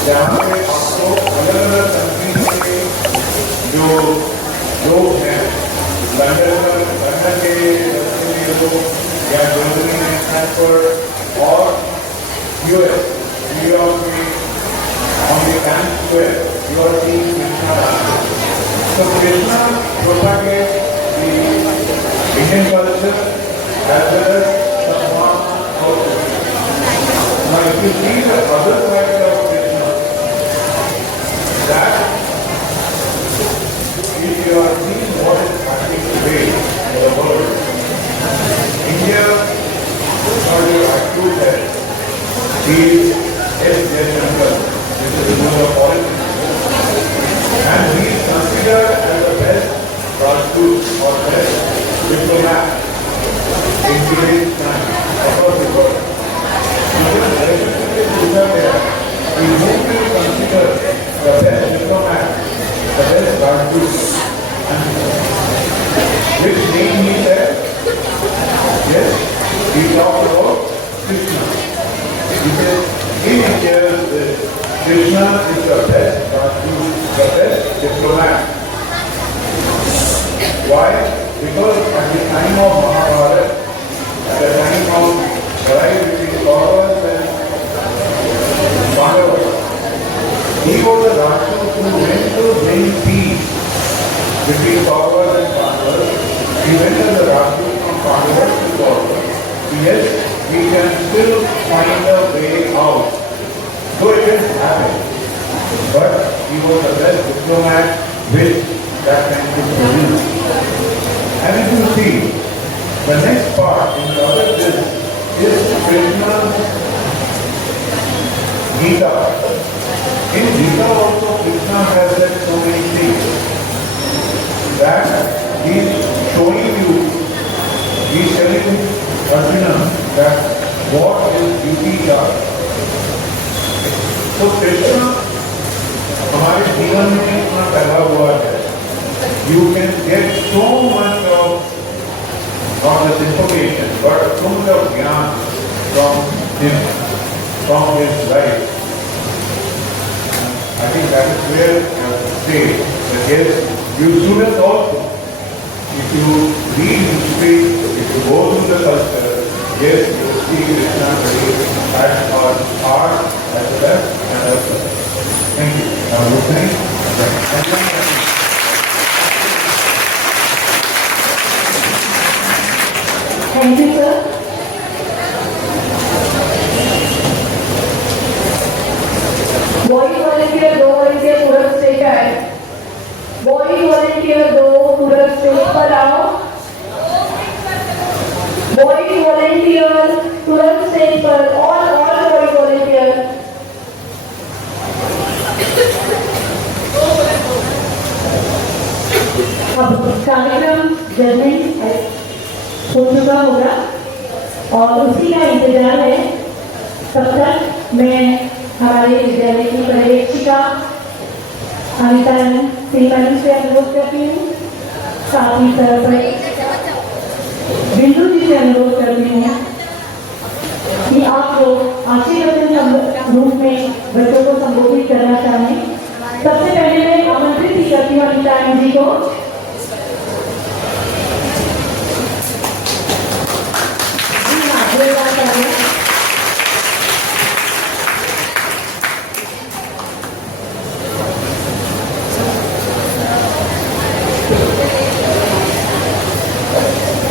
जहाँ पे आपको अलग अलग जो लोग हैं लंदन के लोग या जर्मनी में फ्रैंकफर्ट और यूएस न्यूयॉर्क में on the Times Square, you are seeing Krishna dances. So Krishna propagates the Indian culture as well as the foreign culture. Now if you see the other side of Krishna, that if you are seeing what is happening today in the world, India, or your active head, is Jayashankar. This is the politics. And he is considered as the best Rajput or best diplomat in today's time across the world. Even he whom we consider the best diplomat, the best Rajput. And which name he said? Yes, he talked about Krishna. He said, in India, Krishna is the best Rajput, the best diplomat. Why? Because at the time of Mahabharata, at the time of fight between Kauravas and Pandavas, he was a Rajput who went to bring peace between Kauravas and Pandavas. He went as a Rajput from Pandavas to Kauravas. Yes, we can still find a way out. So it has happened. But he was the best diplomat which that country produced. And if you see, the next part in the other is Krishna's Gita. In Gita also Krishna has said so many things that he is showing you, he is telling Arjuna that what is duty does. तो कृष्ण हमारे जीवन में इतना फैला हुआ है. You can get so much of this information, but so much of ज्ञान from him, from his life. I think that is where I have to say that yes, you students also, if you read history, if you go through the culture, yes, you will see Krishna at our heart as well as Thank you. Now listening. Thank you, sir. Boys volunteer, दो volunteer पूरा stage है. Boys volunteer, दो पूरा stage पर आओ. Boys volunteer, पूरा stage पर. All boys volunteer. अब कार्यक्रम जजमेंट हो चुका होगा और उसी का इंतजार है. तब तक मैं हमारे विद्यालय की पर्यवेक्षिका अनिता सिंह मैडम से अनुरोध करती हूँ, साथ ही तरफ बिंदु जी से अनुरोध करती हूँ कि आप लोग आशीर्वचन रूप में बच्चों को संबोधित करना चाहें. सबसे पहले मैं आमंत्रित ही करती हूँ अनिता जी को.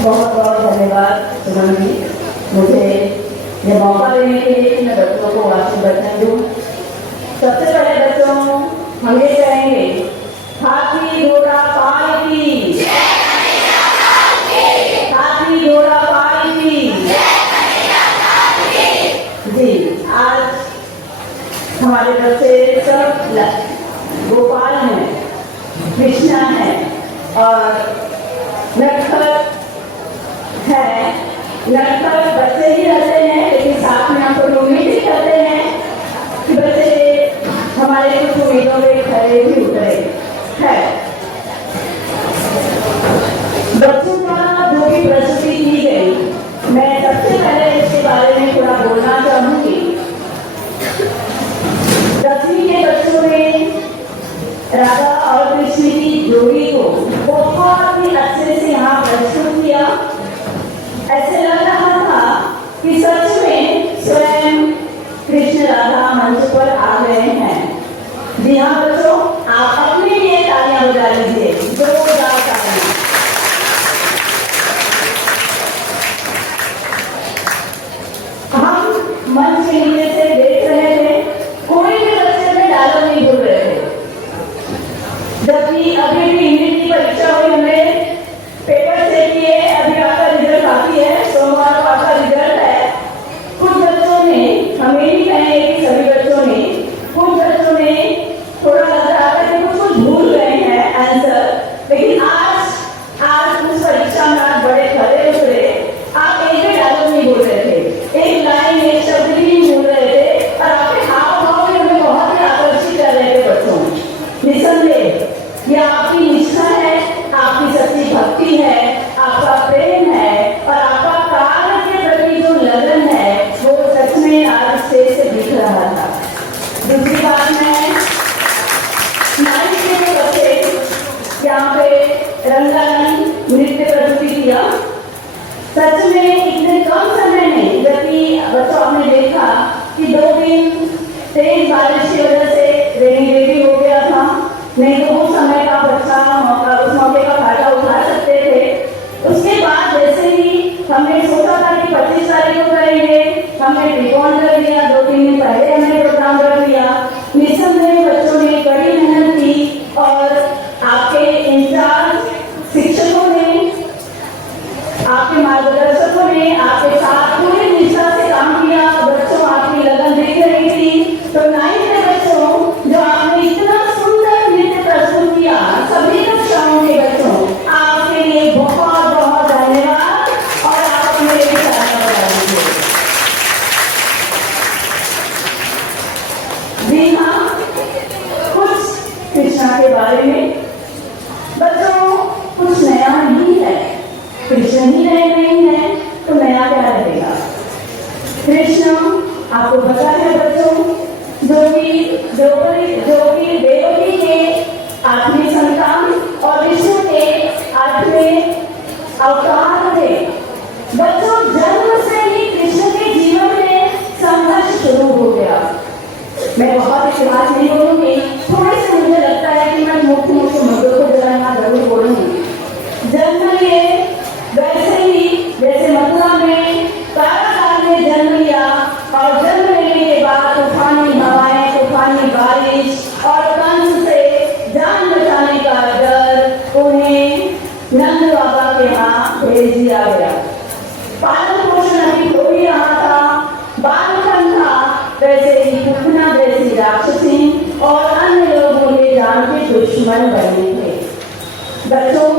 बहुत बहुत धन्यवाद सुमन जी, मुझे ये मौका देने के लिए कि मैं बच्चों को आशीर्वचन दूं. सबसे पहले बच्चों हम ये कहेंगे, हाथी घोड़ा पालकी, हाथी घोड़ा पालकी. जी, आज हमारे बच्चे सब गोपाल हैं, कृष्णा है और नटखट है. लगभग बच्चे ही रहते हैं, लेकिन साथ में हम लोग उम्मीद भी करते हैं कि बच्चे हमारे कुछ उम्मीदों में खरे भी उतरे है. बच्चों द्वारा जो भी प्रस्तुति की गई, मैं सबसे पहले इसके बारे में थोड़ा बोलना चाहूंगी. 10वीं के बच्चों ने राधा और कृष्ण की जोड़ी को बहुत ही अच्छे से यहाँ प्रस्तुत किया। ऐसे लग रहा था कि सच में स्वयं कृष्ण राधा मंच पर आ गए हैं। जी हाँ बच्चों, आप अपने लिए तालियां बजा लीजिए, जोरदार तालियां। हम मंच के नीचे से देख रहे थे, कोई भी बच्चे में डायलॉग नहीं बोल रहे थे। जबकि अभी भी हिंदी की परीक्षा हुई, हमने पेपर चेक किए, अभी आपका रिजल्ट बाकी है, सोमवार को आपका रिजल्ट है। कुछ बच्चों ने, हमें नहीं कहेंगे कि सभी बच्चों ने, कुछ बच्चों ने थोड़ा लग रहा था कि कुछ भूल गए हैं आंसर, लेकिन आज उस परीक्षा में आप बड़े खड़े उतरे, आप एक भी डायलॉग नहीं बोल रहे थे, एक लाइन एक शब्द भी नहीं बोल रहे थे, और आपके हाव भाव भी हमें बहुत ही आकर्षित कर रहे थे बच्चों। निसंदेह यह आपकी निष्ठा है, आपकी सच्ची भक्ति है, आपका प्रेम है, और आपका कार्य के प्रति जो लगन है वो सच में आज स्टेज से दिख रहा था। दूसरी बात में नाइट के बच्चे यहाँ पे रंगारंग नृत्य प्रस्तुति किया। सच में इतने कम समय में, जबकि बच्चों आपने देखा कि 2 दिन तेज बारिश की वजह से रेनी डे भी हो गया था, नहीं तो उस समय का बच्चा उस मौके का फायदा उठा सकते थे। उसके बाद जैसे ही हमने सोचा था कि 25 तारीख को करेंगे, हमने प्रीकॉन कर दिया, 2-3 दिन पहले हमने प्रोग्राम कर दिया। निसंदेह बच्चों ने कड़ी मेहनत की और आपके इंचार्ज शिक्षकों ने, आपके मार्गदर्शकों ने आपके साथ पूरी निष्ठा से काम किया। बच्चों आपकी लगन दिख रही थी। तो 9th के बच्चों, जो आपने इतना सुंदर नृत्य प्रस्तुत किया, सभी कक्षाओं के बच्चों, आपके लिए बहुत बहुत धन्यवाद, और आप अपने लिए तालियां बजा दीजिए। जी हाँ, कुछ कृष्णा के बारे में बच्चों कुछ नया नहीं है। कृष्ण ही नए नहीं है तो नया क्या रहेगा। कृष्ण आपको पता है बच्चों, जो कि देवकी के 8वें संतान और विष्णु के 8वें अवतार थे। बच्चों जन्म से ही कृष्ण के जीवन में संघर्ष शुरू हो गया। मैं बहुत इतिहास नहीं बोलूंगी, थोड़े से मुझे लगता है कि मैं मुख्य मुद्दों को जरा यहाँ जरूर बोलूंगी। जन्म लिए वैसे ही जैसे मथुरा में कारागार में जन्म लिया, और जन्म लेने के बाद तूफानी हवाएं, तूफानी बारिश और कंस से जान बचाने का डर उन्हें नंद बाबा के यहाँ भेज दिया गया। पालन पोषण अभी हो ही रहा था, बालपन था, वैसे ही पुतना जैसी राक्षसी और अन्य लोग उन्हें जान के दुश्मन बने थे। बच्चों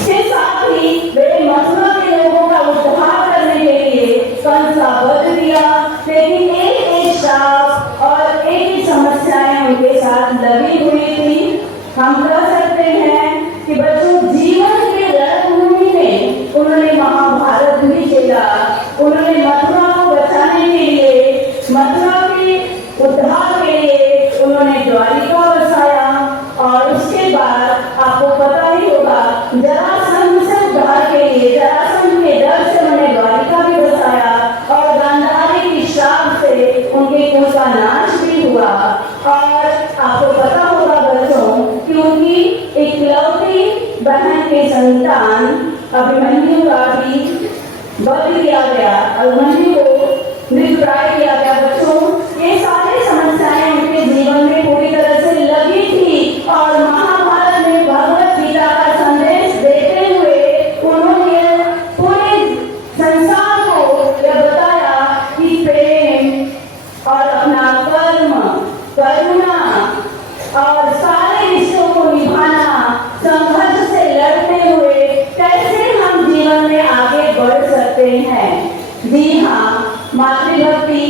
के साथ ही वे मथुरा के लोगों का उद्धार करने के लिए कंस का वध किया, लेकिन एक श्राप और एक समस्याएं उनके साथ लगी हुई थी। हम कह सकते हैं कि बच्चों जीवन के रणभूमि में उन्होंने महाभारत भी खेला। उन्होंने मथुरा को बचाने के लिए, मथुरा के उद्धार के लिए उन्होंने द्वारिका बसाया, और उसके बाद आपको पता ही होगा जरासंध से उद्धार के लिए, जरासंध के डर से उन्होंने द्वारिका भी बसाया, और गांधारी की श्राप से उनके कुल का नाश भी हुआ। और आपको पता होगा बच्चों कि उनकी इकलौती बहन के संतान अभिमन्यु का भी वध किया गया, अभिमन्यु को मृत्युराय किया गया। बच्चों ये सारी समस्याएं उनके जीवन में पूरी तरह से लगी थी, और महाभारत में भगवत गीता का संदेश देते हुए उन्होंने पूरे संसार को यह बताया कि प्रेम और अपना कर्म, करुणा और सारे रिश्तों को निभाना, संघर्ष से लड़ते हुए कैसे हम जीवन में आगे बढ़ सकते हैं। जी हाँ, मातृभक्ति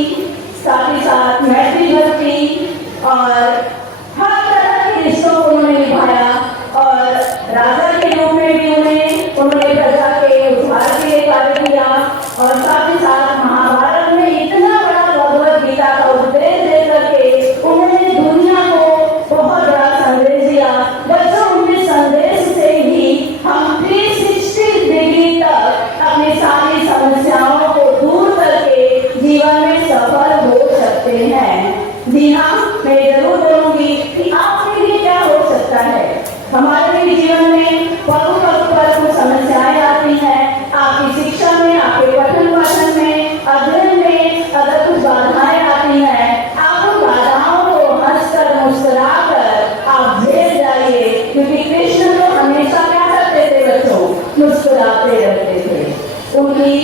जी हाँ, मैं जरूर बोलूंगी कि आपके लिए क्या हो सकता है। हमारे भी जीवन में पल पल पर कुछ समस्याएं आती हैं। आपकी शिक्षा में, आपके पठन पाठन में, अध्ययन में अगर कुछ बाधाएं आती हैं, आप उन बाधाओं को हंसकर मुस्कुराकर आप झेल जाइए, क्योंकि कृष्ण तो हमेशा क्या करते थे बच्चों, मुस्कुराते रहते थे। उनकी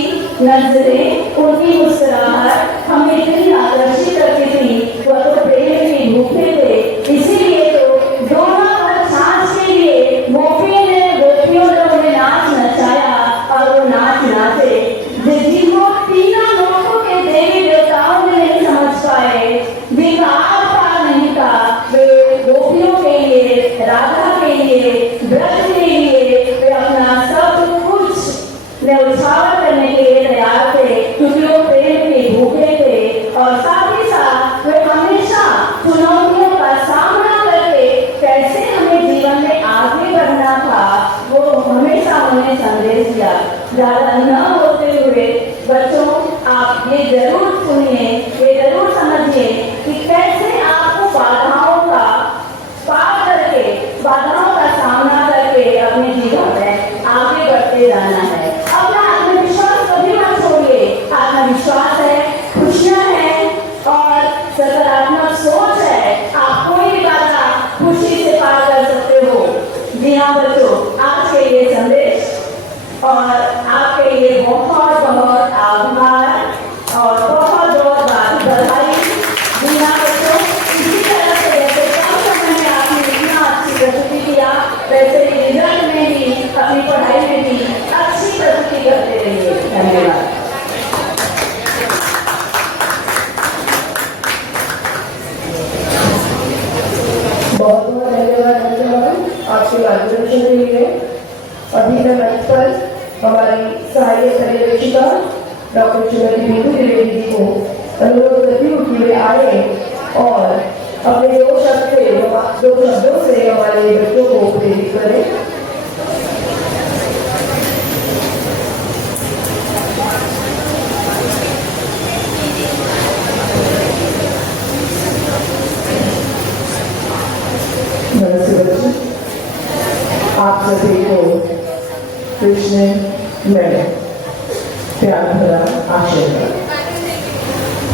नजरें, उनकी मुस्कुराहट हमें इतनी आकर्षित करती थी। वह तो प्रेम के भूखे थे, इसीलिए तो दोनों और सांस के लिए गोपियों ने उन्हें नाच नचाया और वो नाच नाचे जिनको तीनों लोगों के देवी देवताओं ने नहीं समझ पाए, जिनका आर पार नहीं था। वे गोपियों के लिए, राधा के लिए, व्रत के लिए वे अपना सब कुछ न्यौछावर करने के लिए तैयार थे, क्योंकि वो प्रेम के भूखे थे। और साथ ही साथ वे हमेशा चुनौतियों का सामना करके कैसे हमें जीवन में आगे बढ़ना था, वो हमेशा उन्हें संदेश दिया। ज्यादा न होते हुए बच्चों, आप ये जरूर सुनिए, ये जरूर समझिए कि कैसे आपको बाधाओं का पार करके, बाधाओं का सामना करके अपने जीवन में आगे बढ़ते जाना है। अपना आत्मविश्वास कभी मत छोड़िए। आत्मविश्वास है, खुशियां हैं और सकारात्मक सोच है। आप कोई भी बाधा खुशी से पार कर सकते हो। जी हाँ बच्चों, आज के लिए संदेश और आपके लिए बहुत बहुत आभार और बहुत बहुत बधाई। जी हाँ बच्चों, इसी तरह से जैसे कम समय में आपने इतना अच्छी प्रस्तुति किया, वैसे ही रिजल्ट में भी, अपनी पढ़ाई में भी अच्छी प्रस्तुति करते रहिए। धन्यवाद। बहुत बहुत धन्यवाद आपके मार्गदर्शन के लिए। अभी मैं मंच पर हमारी सहायक पर्यवेक्षिका डॉक्टर श्रीमती बिंदु त्रिवेदी जी को अनुरोध करती हूँ कि वे आए और अपने दो शब्दों से हमारे बच्चों को प्रेरित करें। नमस्ते बच्चों, आप सभी को कृष्ण में प्यार भरा आशीर्वाद।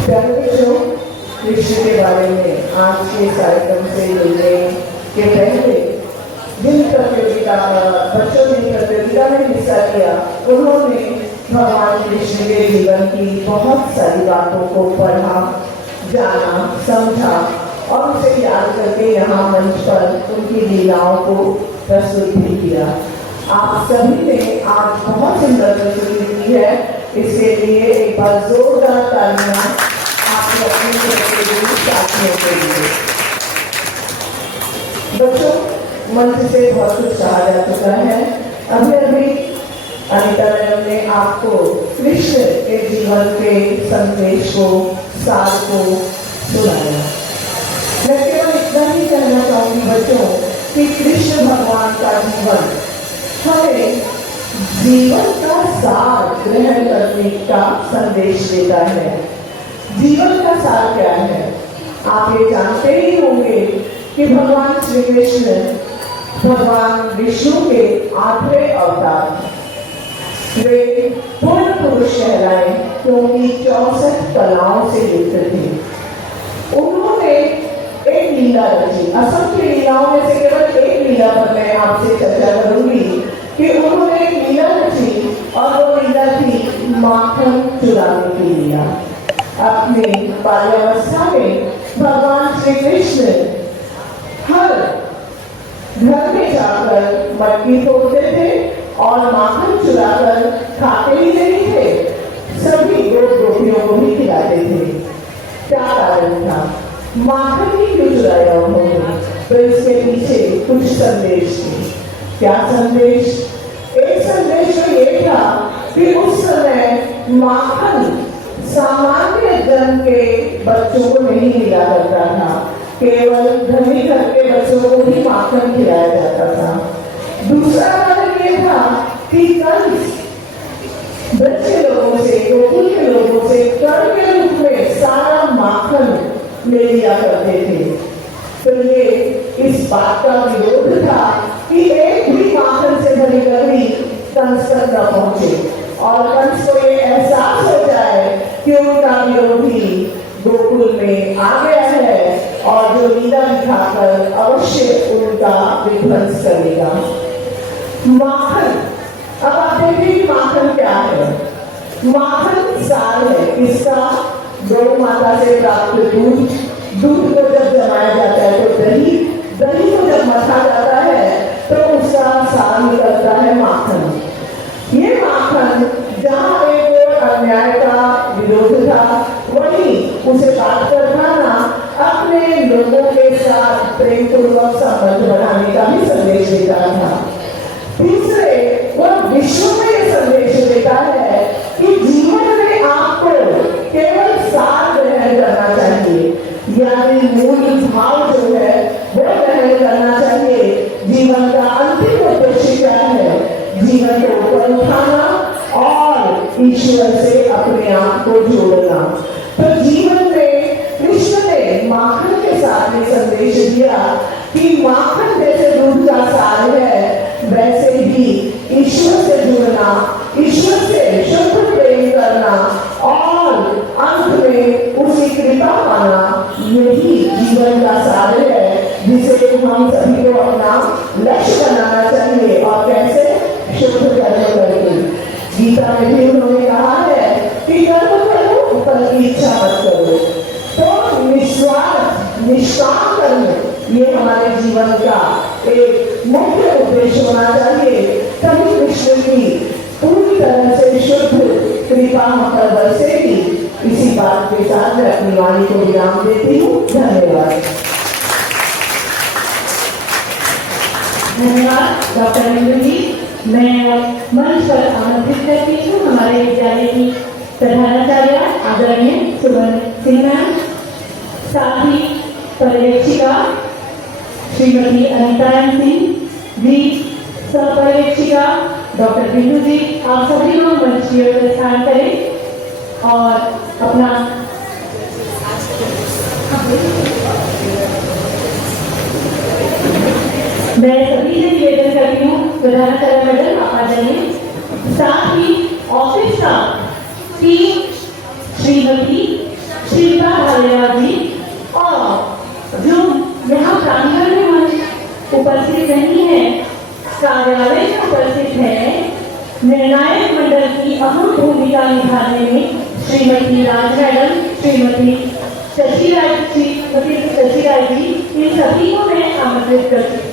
प्यारे बच्चों, कृष्ण के बारे में आज के कार्यक्रम से जुड़ने के पहले जिन बच्चों ने प्रतियोगिता में हिस्सा किया, उन्होंने भगवान कृष्ण के जीवन की बहुत सारी बातों को पढ़ा, जाना, समझा और उसे याद करके यहाँ मंच पर उनकी लीलाओं को प्रस्तुत भी किया। आप सभी ने आज बहुत सुंदर प्रस्तुति की है, इसके लिए एक बार जोरदार तालियां आप अपने साथियों के लिए। बच्चों, मंच से बहुत कुछ कहा जा चुका है। अभी अनिता मैडम ने आपको कृष्ण के जीवन के संदेश को, सार को सुनाया। मैं केवल इतना ही कहना चाहूंगी बच्चों कि कृष्ण भगवान का जीवन हमें जीवन का सार ग्रहण करने का संदेश देता है। जीवन का सार क्या है? आप ये जानते ही होंगे कि भगवान श्री कृष्ण भगवान विष्णु के 8वें अवतार। वे पूर्ण पुरुष कहलाए क्योंकि 64 कलाओं से युक्त थे। उन्होंने एक लीला रची। असंख्य लीलाओं में से केवल एक लीला पर मैं आपसे चर्चा करूंगी कि उन्होंने एक लीला रची और वो लीला थी माखन चुराने की लीला। अपने बाल्यावस्था में भगवान श्री कृष्ण हर घर में जाकर मटकी फोड़ते थे और माखन चुराकर खाते ही नहीं थे, सभी गोपियों को भी खिलाते थे। क्या कारण था? माखन ही क्यों चुराया उन्होंने? तो इसके पीछे कुछ संदेश थे। क्या संदेश? एक संदेश तो ये था कि उस समय माखन सामान्य धन के बच्चों को नहीं मिला करता था, केवल धनी घर के बच्चों को ही माखन खिलाया जाता था। दूसरा कारण ये था कि कंस बच्चे लोगों से, गोकुल के लोगों से कर के रूप में सारा माखन ले लिया करते थे। तो ये इस बात का विरोध था कि एक भी माखन से भरी गगरी कंस तक न पहुंचे और कंस को ये एहसास हो जाए कि उनका विरोधी गोकुल में आ गया है और जो लीला दिखाकर अवश्य उनका विध्वंस करेगा। माखन, अब आप देखिए कि माखन क्या है। माखन सार है, इसका गौ माता से प्राप्त दूध, दूध को जब जमाया जाता है तो दही, दही को जब मथा जाता है तो उसका सार निकलता है माखन। ये माखन जहाँ एक अन्याय का विरोध था, वहीं उसे बात करना ना अपने लोगों के साथ प्रेम पूर्वक संबंध बनाने का भी संदेश देता था। तीसरे, वह विश्व में ये संदेश देता है कि जीवन में आपको केवल सार ग्रहण करना चाहिए, यानी मूल भाव जो है वो ग्रहण करना चाहिए। जीवन का अंतिम उद्देश्य क्या है? जीवन को ऊपर उठाना और ईश्वर से अपने आप को जोड़ना। तो जीवन में कृष्ण ने माखन के साथ ये संदेश दिया कि माखन जैसे दूध का सार है, वैसे ही ईश्वर से जुड़ना, ईश्वर से शुद्ध प्रेम करना और अंत में उसकी कृपा पाना, यही जीवन का सार है जिसे हम सभी को अपना लक्ष्य बनाना चाहिए। और कैसे? शुद्ध कर्म करके। गीता में भी उन्होंने कहा है कि कर्म करो, फल की इच्छा मत करो। तो निस्वार्थ निष्काम कर्म, ये हमारे जीवन का एक मुख्य उद्देश्य होना चाहिए। तभी कृष्ण की पूरी तरह से शुद्ध कृपा हम पर बरसेगी। इसी बात के साथ मैं अपनी वाणी को विराम देती हूँ। धन्यवाद। धन्यवाद डॉक्टर इंदु जी। मैं मंच पर आमंत्रित करती हूँ हमारे विद्यालय की प्रधानाचार्य आदरणीय सुमन सिंह मैम, साथ ही पर्यवेक्षिका श्रीमती अनिता सिंह जी, सहपर्यवेक्षिका डॉक्टर बिंदु जी, आप सभी लोग मंच की ओर प्रस्थान करें और अपना मैं सभी से निवेदन करती हूँ प्रधानाचार्य मैडम आप आ जाइए। साथ ही ऑफिस स्टाफ की श्रीमती शिल्पा भालेरा जी और जो यहाँ प्रांगण में उपस्थित नहीं है, कार्यालय में उपस्थित है, निर्णायक मंडल की अहम भूमिका निभाने में श्रीमती राज मैडम, श्रीमती शशि राय जी, इन सभी को मैं आमंत्रित करती हूँ।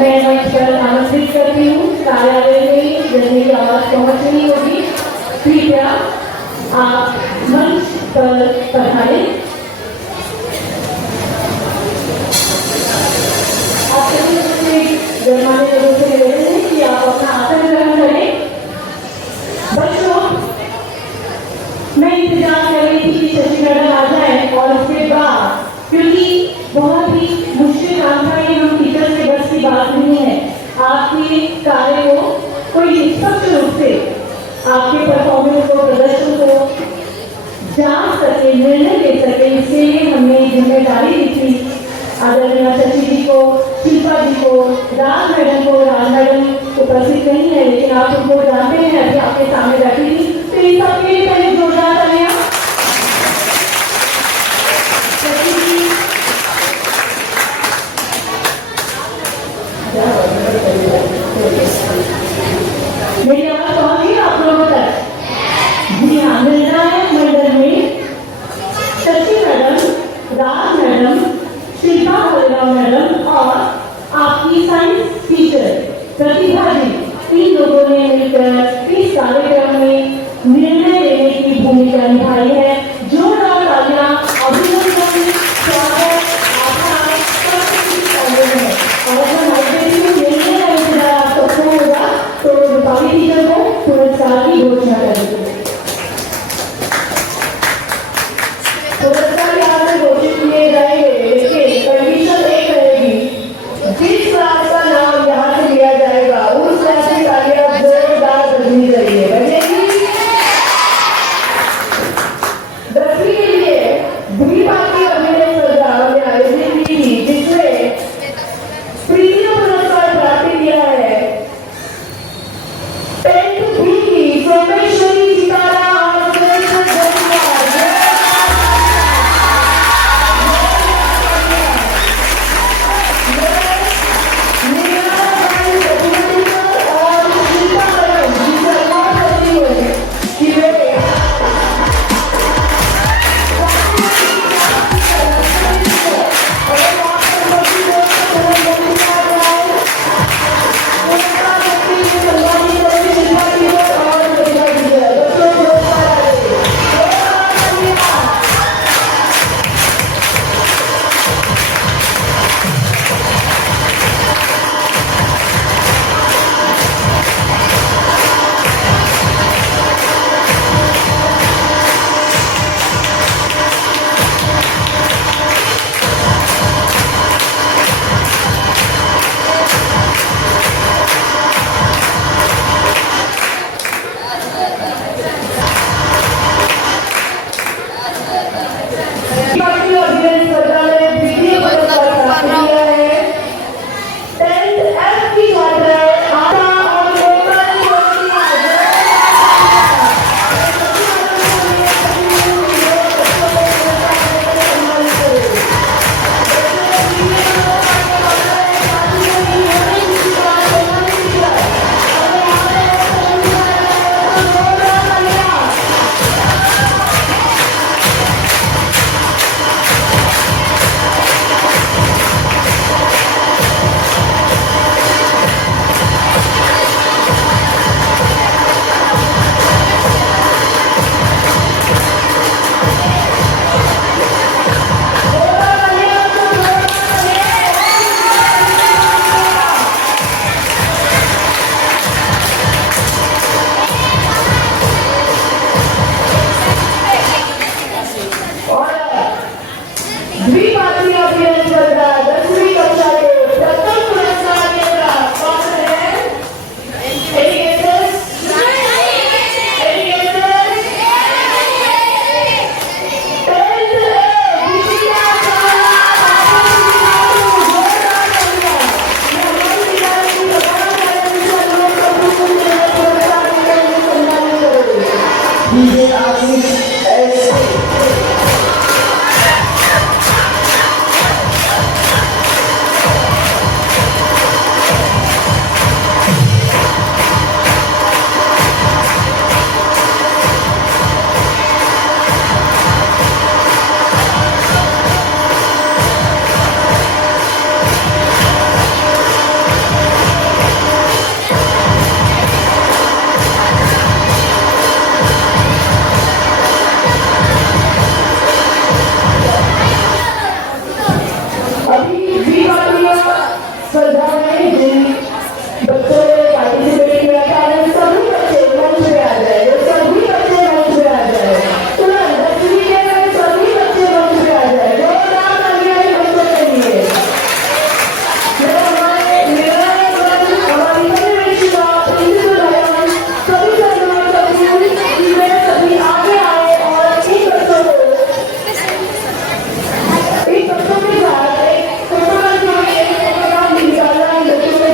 मैं मंच पर आमंत्रित करती हूँ। कार्यालय में यदि आवाज पहुँच रही होगी, कृपया आप मंच पर पधारें। आप सभी गणमान्य लोगों से निवेदन है कि आप अपना आसन ग्रहण करें। बच्चों, मैं इंतजार कर रही थी कि शशि मैडम आ जाए और उसके बाद, क्योंकि बहुत ही मुश्किल काम था, ये हम टीचर के बस की बात नहीं है। आपके कार्य को कोई निष्पक्ष रूप से आपके परफॉर्मेंस को, प्रदर्शन को जांच सके, निर्णय ले सके, इसके लिए हमने जिम्मेदारी दी थी आदरणीय शशि जी को, शिल्पा जी को, राज मैडम को। राज मैडम उपस्थित नहीं है लेकिन आप उनको जानते हैं, अभी आपके सामने बैठी थी। तो इन सबके लिए पहले जोरदार तालियां। मेरी आवाज पहुंच गई आप लोगों तक? जी हाँ, निर्णायक मंडल में शशि मैडम, राज मैडम, शिल्पा भालेरा मैडम और आपकी साइंस टीचर प्रतिभा जी, तीन लोगों ने मिलकर इस कार्यक्रम में निर्णय लेने की भूमिका निभाई है। जोरदार तालियां, अभिनंदन, स्वागत, आभार है। और होगा तो रूपाली टीचर को पुरस्कार की घोषणा करेंगे। पुरस्कार यहाँ से घोषित किए जाएंगे, लेकिन कंडीशन एक रहेगी लीजिए आदमी ऐसे अभी भी भारतीय स्पर्धा में जिन बच्चों ने पार्टिसिपेट किया था वो सभी बच्चे मंच पे आ जाए, वो सभी बच्चे मंच पे आ जाए, तुरंत 10वीं के सभी बच्चे मंच पे आ जाए। जोरदार तालियां बच्चों के लिए। जो हमारे निरंतर हमारी परिवेशिका इंदु दयाल सभी सरकार सभी में सभी आगे आए और इन बच्चों को इन बच्चों के साथ एक फोटो निकालना इन बच्चों के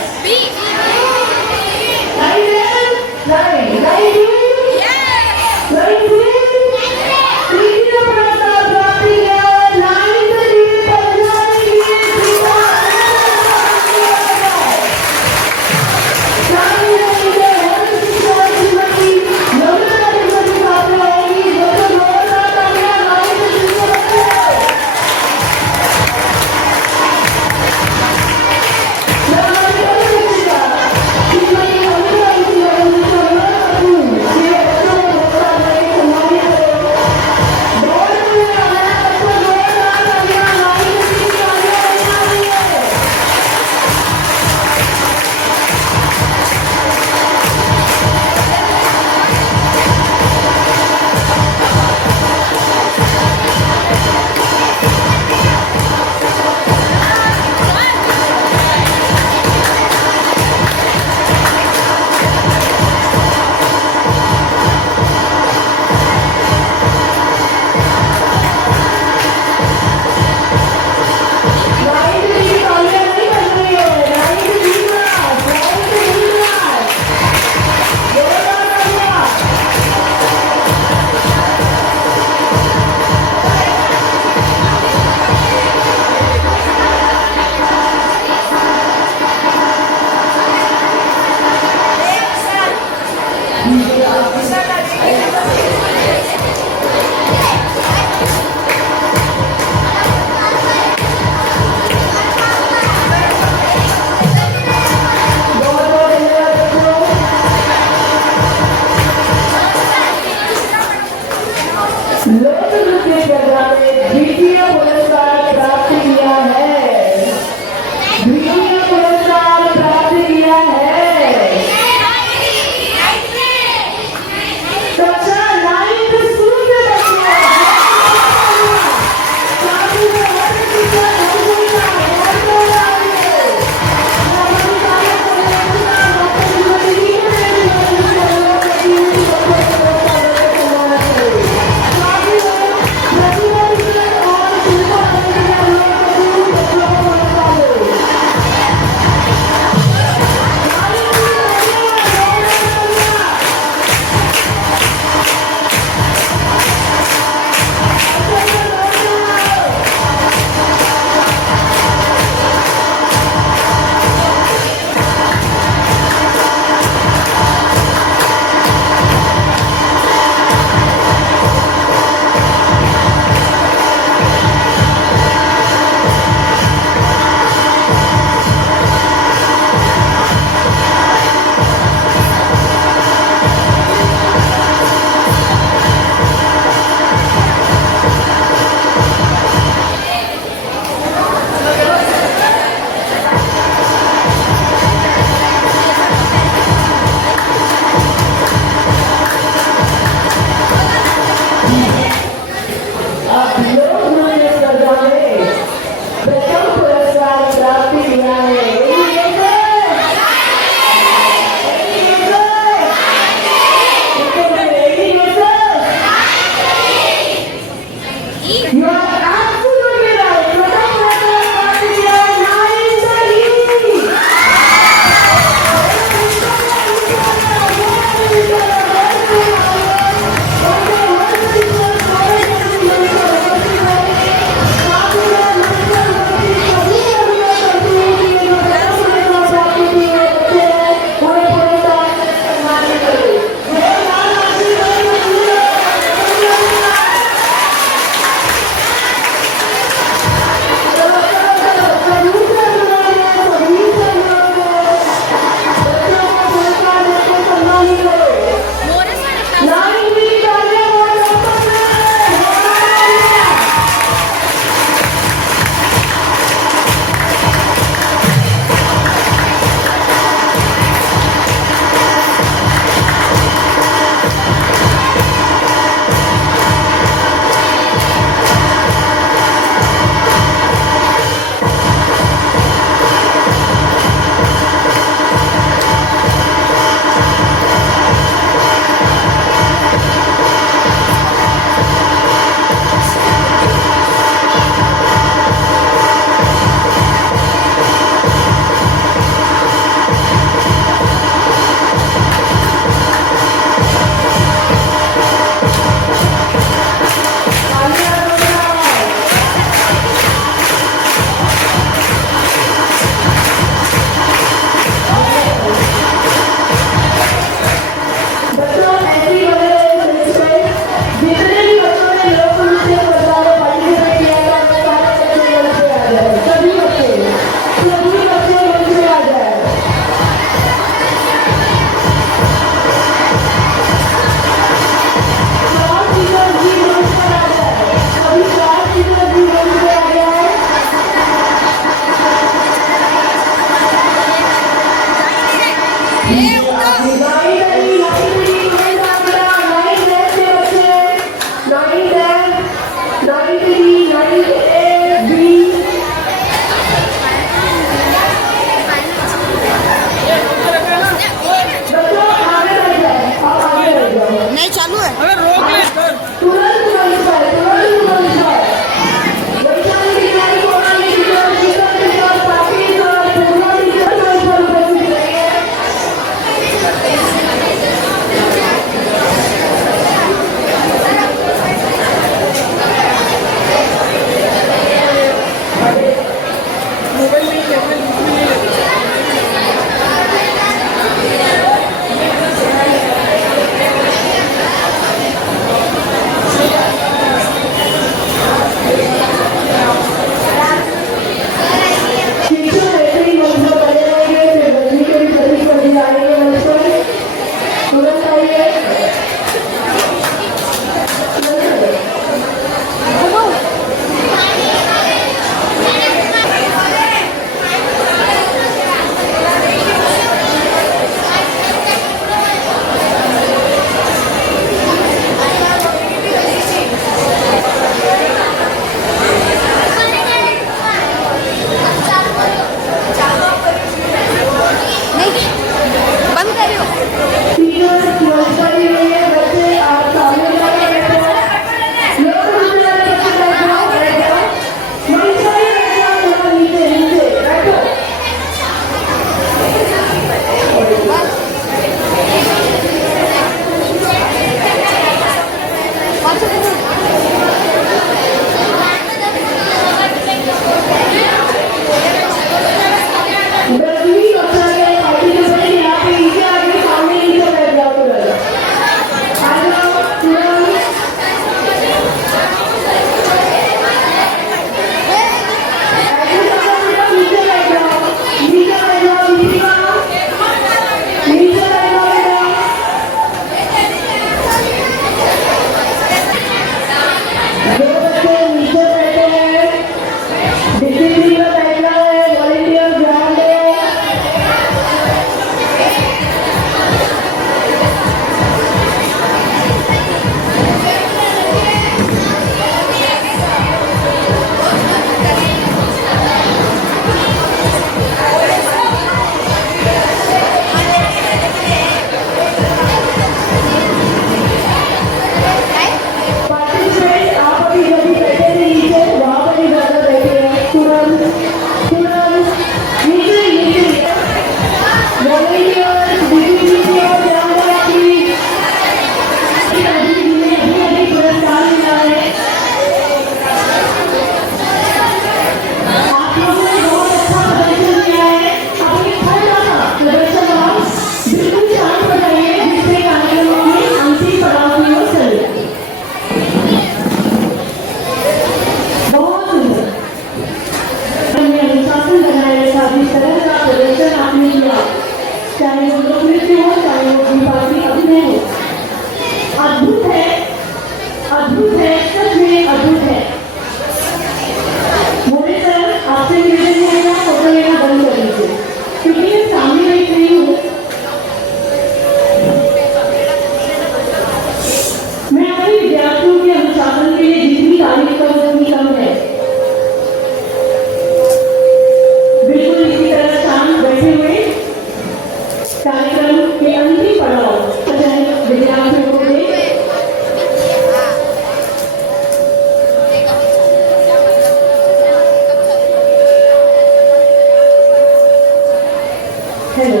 हेलो।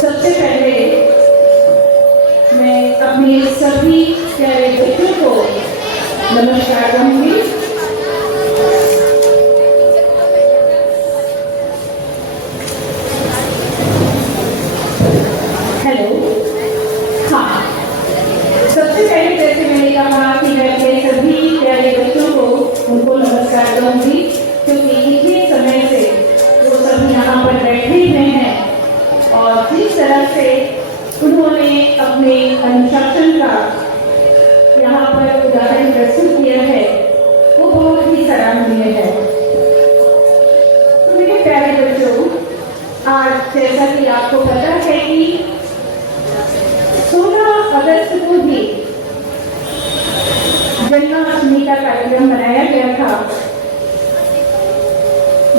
सबसे पहले मैं अपने सभी प्यारे बच्चों को नमस्कार करूंगी। हेलो। हाँ, सबसे पहले जैसे मैंने कहा कि मैं अपने सभी प्यारे बच्चों को उनको नमस्कार करूंगी, क्योंकि इतने समय से वो सभी यहाँ पर बैठे हुए हैं और जिस तरह से उन्होंने अपने अनुशासन का यहाँ पर उदाहरण प्रस्तुत किया है वो बहुत ही सराहनीय है। तो मेरे प्यारे बच्चों, आज जैसा कि आपको पता है कि 16 अगस्त को भी जन्माष्टमी का कार्यक्रम मनाया गया था,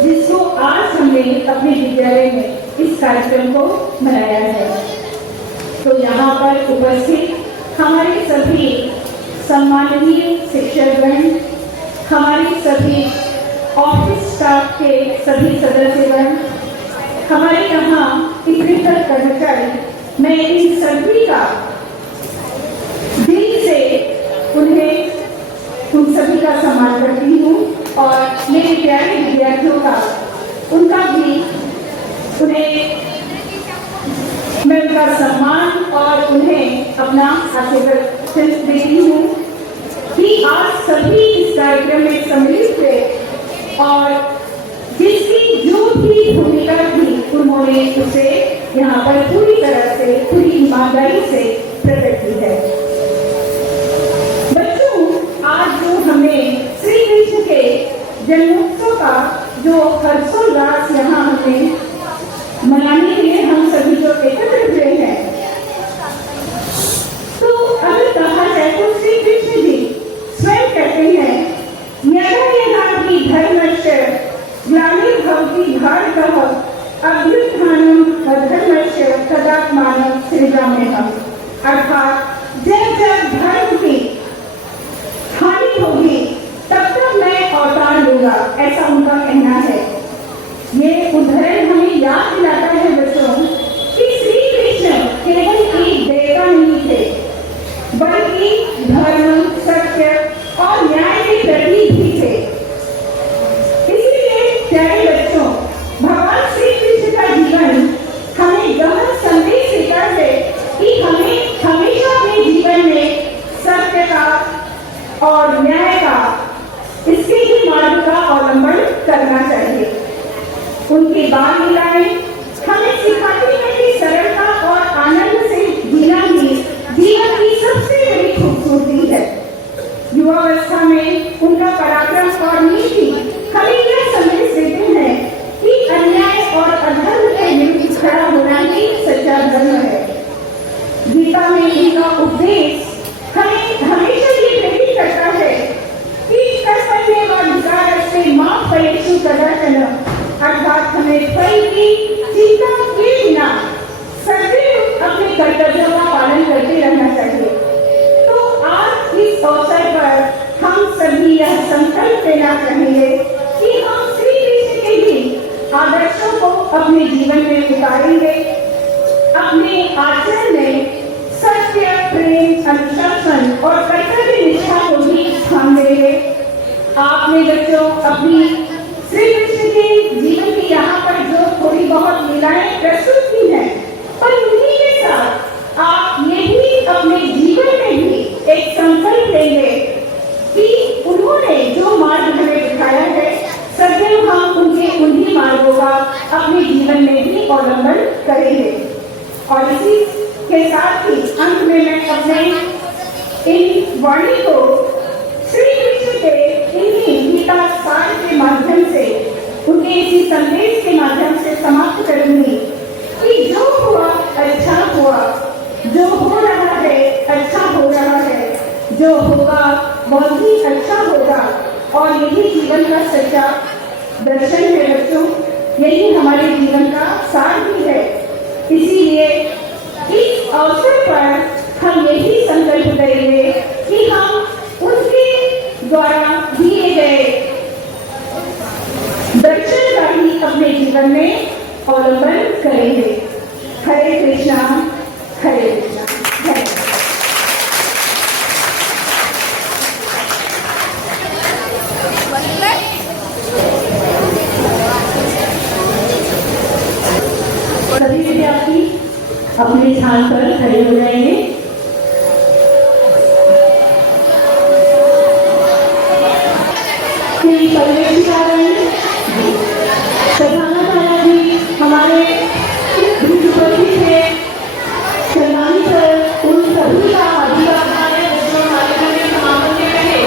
जिसको आज हमने अपने विद्यालय में इस कार्यक्रम को मनाया है। तो यहाँ पर उपस्थित हमारे सभी सम्माननीय शिक्षकगण, हमारे सभी ऑफिस स्टाफ के सभी सदस्यगण, हमारे यहाँ इतने कर्मचारी, मैं इन सभी का दिल से उन सभी का सम्मान करती हूँ और मेरे प्यारे विद्यार्थियों का उनका भी मैं उनका सम्मान और उन्हें अपना आशीर्वाद देती हूँ कि आज सभी इस कार्यक्रम में सम्मिलित हुए और जिसकी जो भी भूमिका थी उन्होंने उसे यहाँ पर पूरी तरह से, पूरी ईमानदारी से प्रकट की है। बच्चों, आज जो हमें श्री कृष्ण के जन्मोत्सव का जो हर्षोल्लास यहाँ हमें मनाने के लिए हम सभी जो एकत्र हुए हैं, तो अगर कहा जाए तो श्री कृष्ण जी स्वयं कहते हैं, यदा यदा हि धर्मस्य ग्लानिर्भवति भारतः अभ्युत्थानम् अधर्मस्य तदात्मानं सृजाम्यहम्। अर्थात जब जब धर्म की हानि होगी तब तक मैं अवतार लूंगा, ऐसा उनका कहना है। ये उदाहरण हमें याद दिलाता है बच्चों कि श्री कृष्ण केवल एक देवता नहीं थे, बल्कि धर्म, सत्य और न्याय के प्रतीक भी थे। इसलिए प्यारे बच्चों, भगवान श्री कृष्ण का जीवन हमें गहन संदेश देता है कि हमें हमेशा अपने जीवन में सत्य का और न्याय का, इसके ही मार्ग का अवलंबन करना चाहिए। उनकी बाल लीलाएं हमें सिखाती है कि सरलता और आनंद से जीना ही जीवन की सबसे बड़ी खूबसूरती है। युवावस्था में उनका पराक्रम और नीति हमें यह संदेश देते हैं कि अन्याय और अधर्म के विरुद्ध खड़ा होना ही सच्चा धर्म है। गीता में उनका उपदेश हमें हमेशा ये प्रेरित करता है कि कर्तव्य व विकारस्य मा फलेषु कदाचन, अर्थात हमें फल की चिंता किए बिना सदैव अपने कर्तव्यों का पालन करते रहना चाहिए। तो आज इस अवसर पर हम सभी यह संकल्प लेना चाहेंगे कि हम श्री कृष्ण के ही आदर्शों को अपने जीवन में उतारेंगे, अपने आचरण में सत्य, प्रेम, अनुशासन और कर्तव्य निष्ठा को भी स्थान देंगे। आपने बच्चों अपनी श्री कृष्ण के जीवन की यहाँ पर जो थोड़ी बहुत लीलाएं प्रस्तुत की हैं, पर उन्हीं के साथ आप ये भी अपने जीवन में भी एक संकल्प लेंगे कि उन्होंने जो मार्ग हमें दिखाया है, सदैव हम उन्हीं मार्गों का अपने जीवन में भी अवलंबन करेंगे। और इसी के साथ ही अंत में मैं अपने इन वाणी को श्री कृष्ण के इन्हीं गीता सार के माध्यम से, उनके इसी संदेश के माध्यम से समाप्त करूंगी कि जो हुआ अच्छा हुआ, जो हो रहा है अच्छा हो रहा है, जो होगा बहुत ही अच्छा होगा, और यही जीवन का सच्चा दर्शन है बच्चों, यही हमारे जीवन का सार भी है। इसीलिए इस अवसर पर हम यही संकल्प करेंगे कि हम उनके द्वारा दिए गए जीवन में अवलंबन करेंगे। हरे कृष्णा, हरे कृष्णा। धन्यवाद। सभी विद्यार्थी अपने स्थान पर खड़े हो जाएंगे। श्री परमेश्वरानंद प्रधानाचार्य जी हमारे उपस्थित थे। सम्मानित कर उन सभी का हार्दिक आभार है जो कार्यक्रम में समापन में रहे।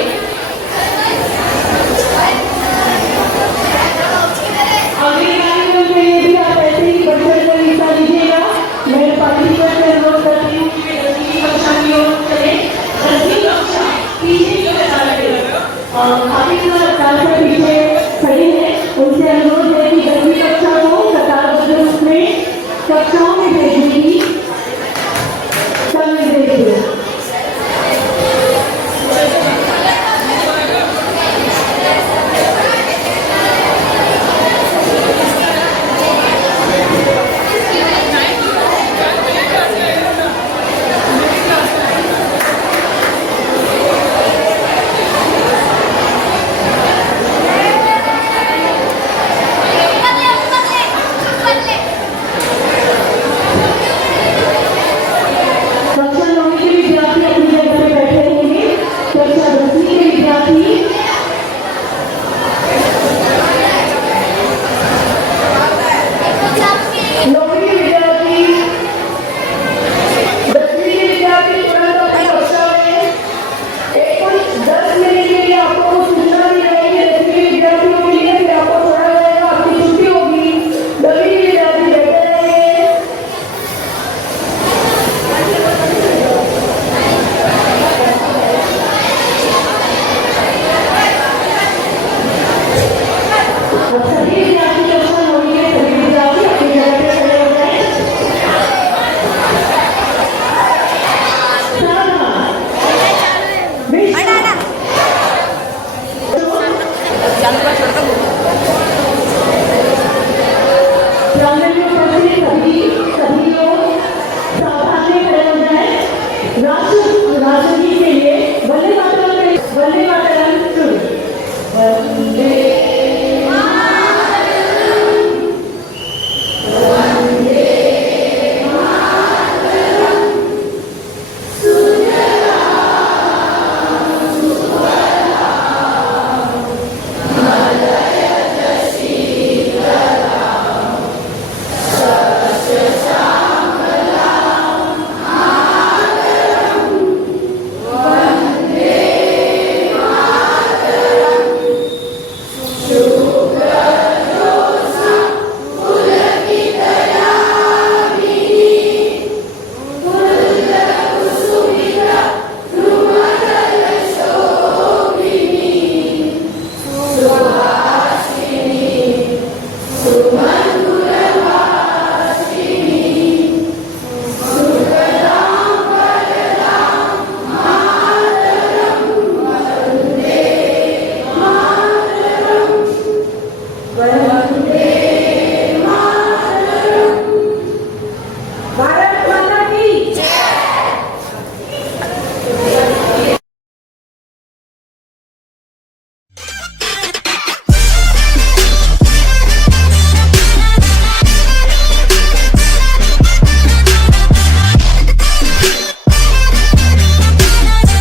अगले कार्यक्रम के लिए भी आप ऐसे ही बढ़ चढ़ कर हिस्सा लीजिएगा। मैं पार्टिसिपेंट से अनुरोध करती हूँ कि 10वीं कक्षा की ओर चलें। 10वीं कक्षा पीछे की कक्षा लगे और काफी साल से पीछे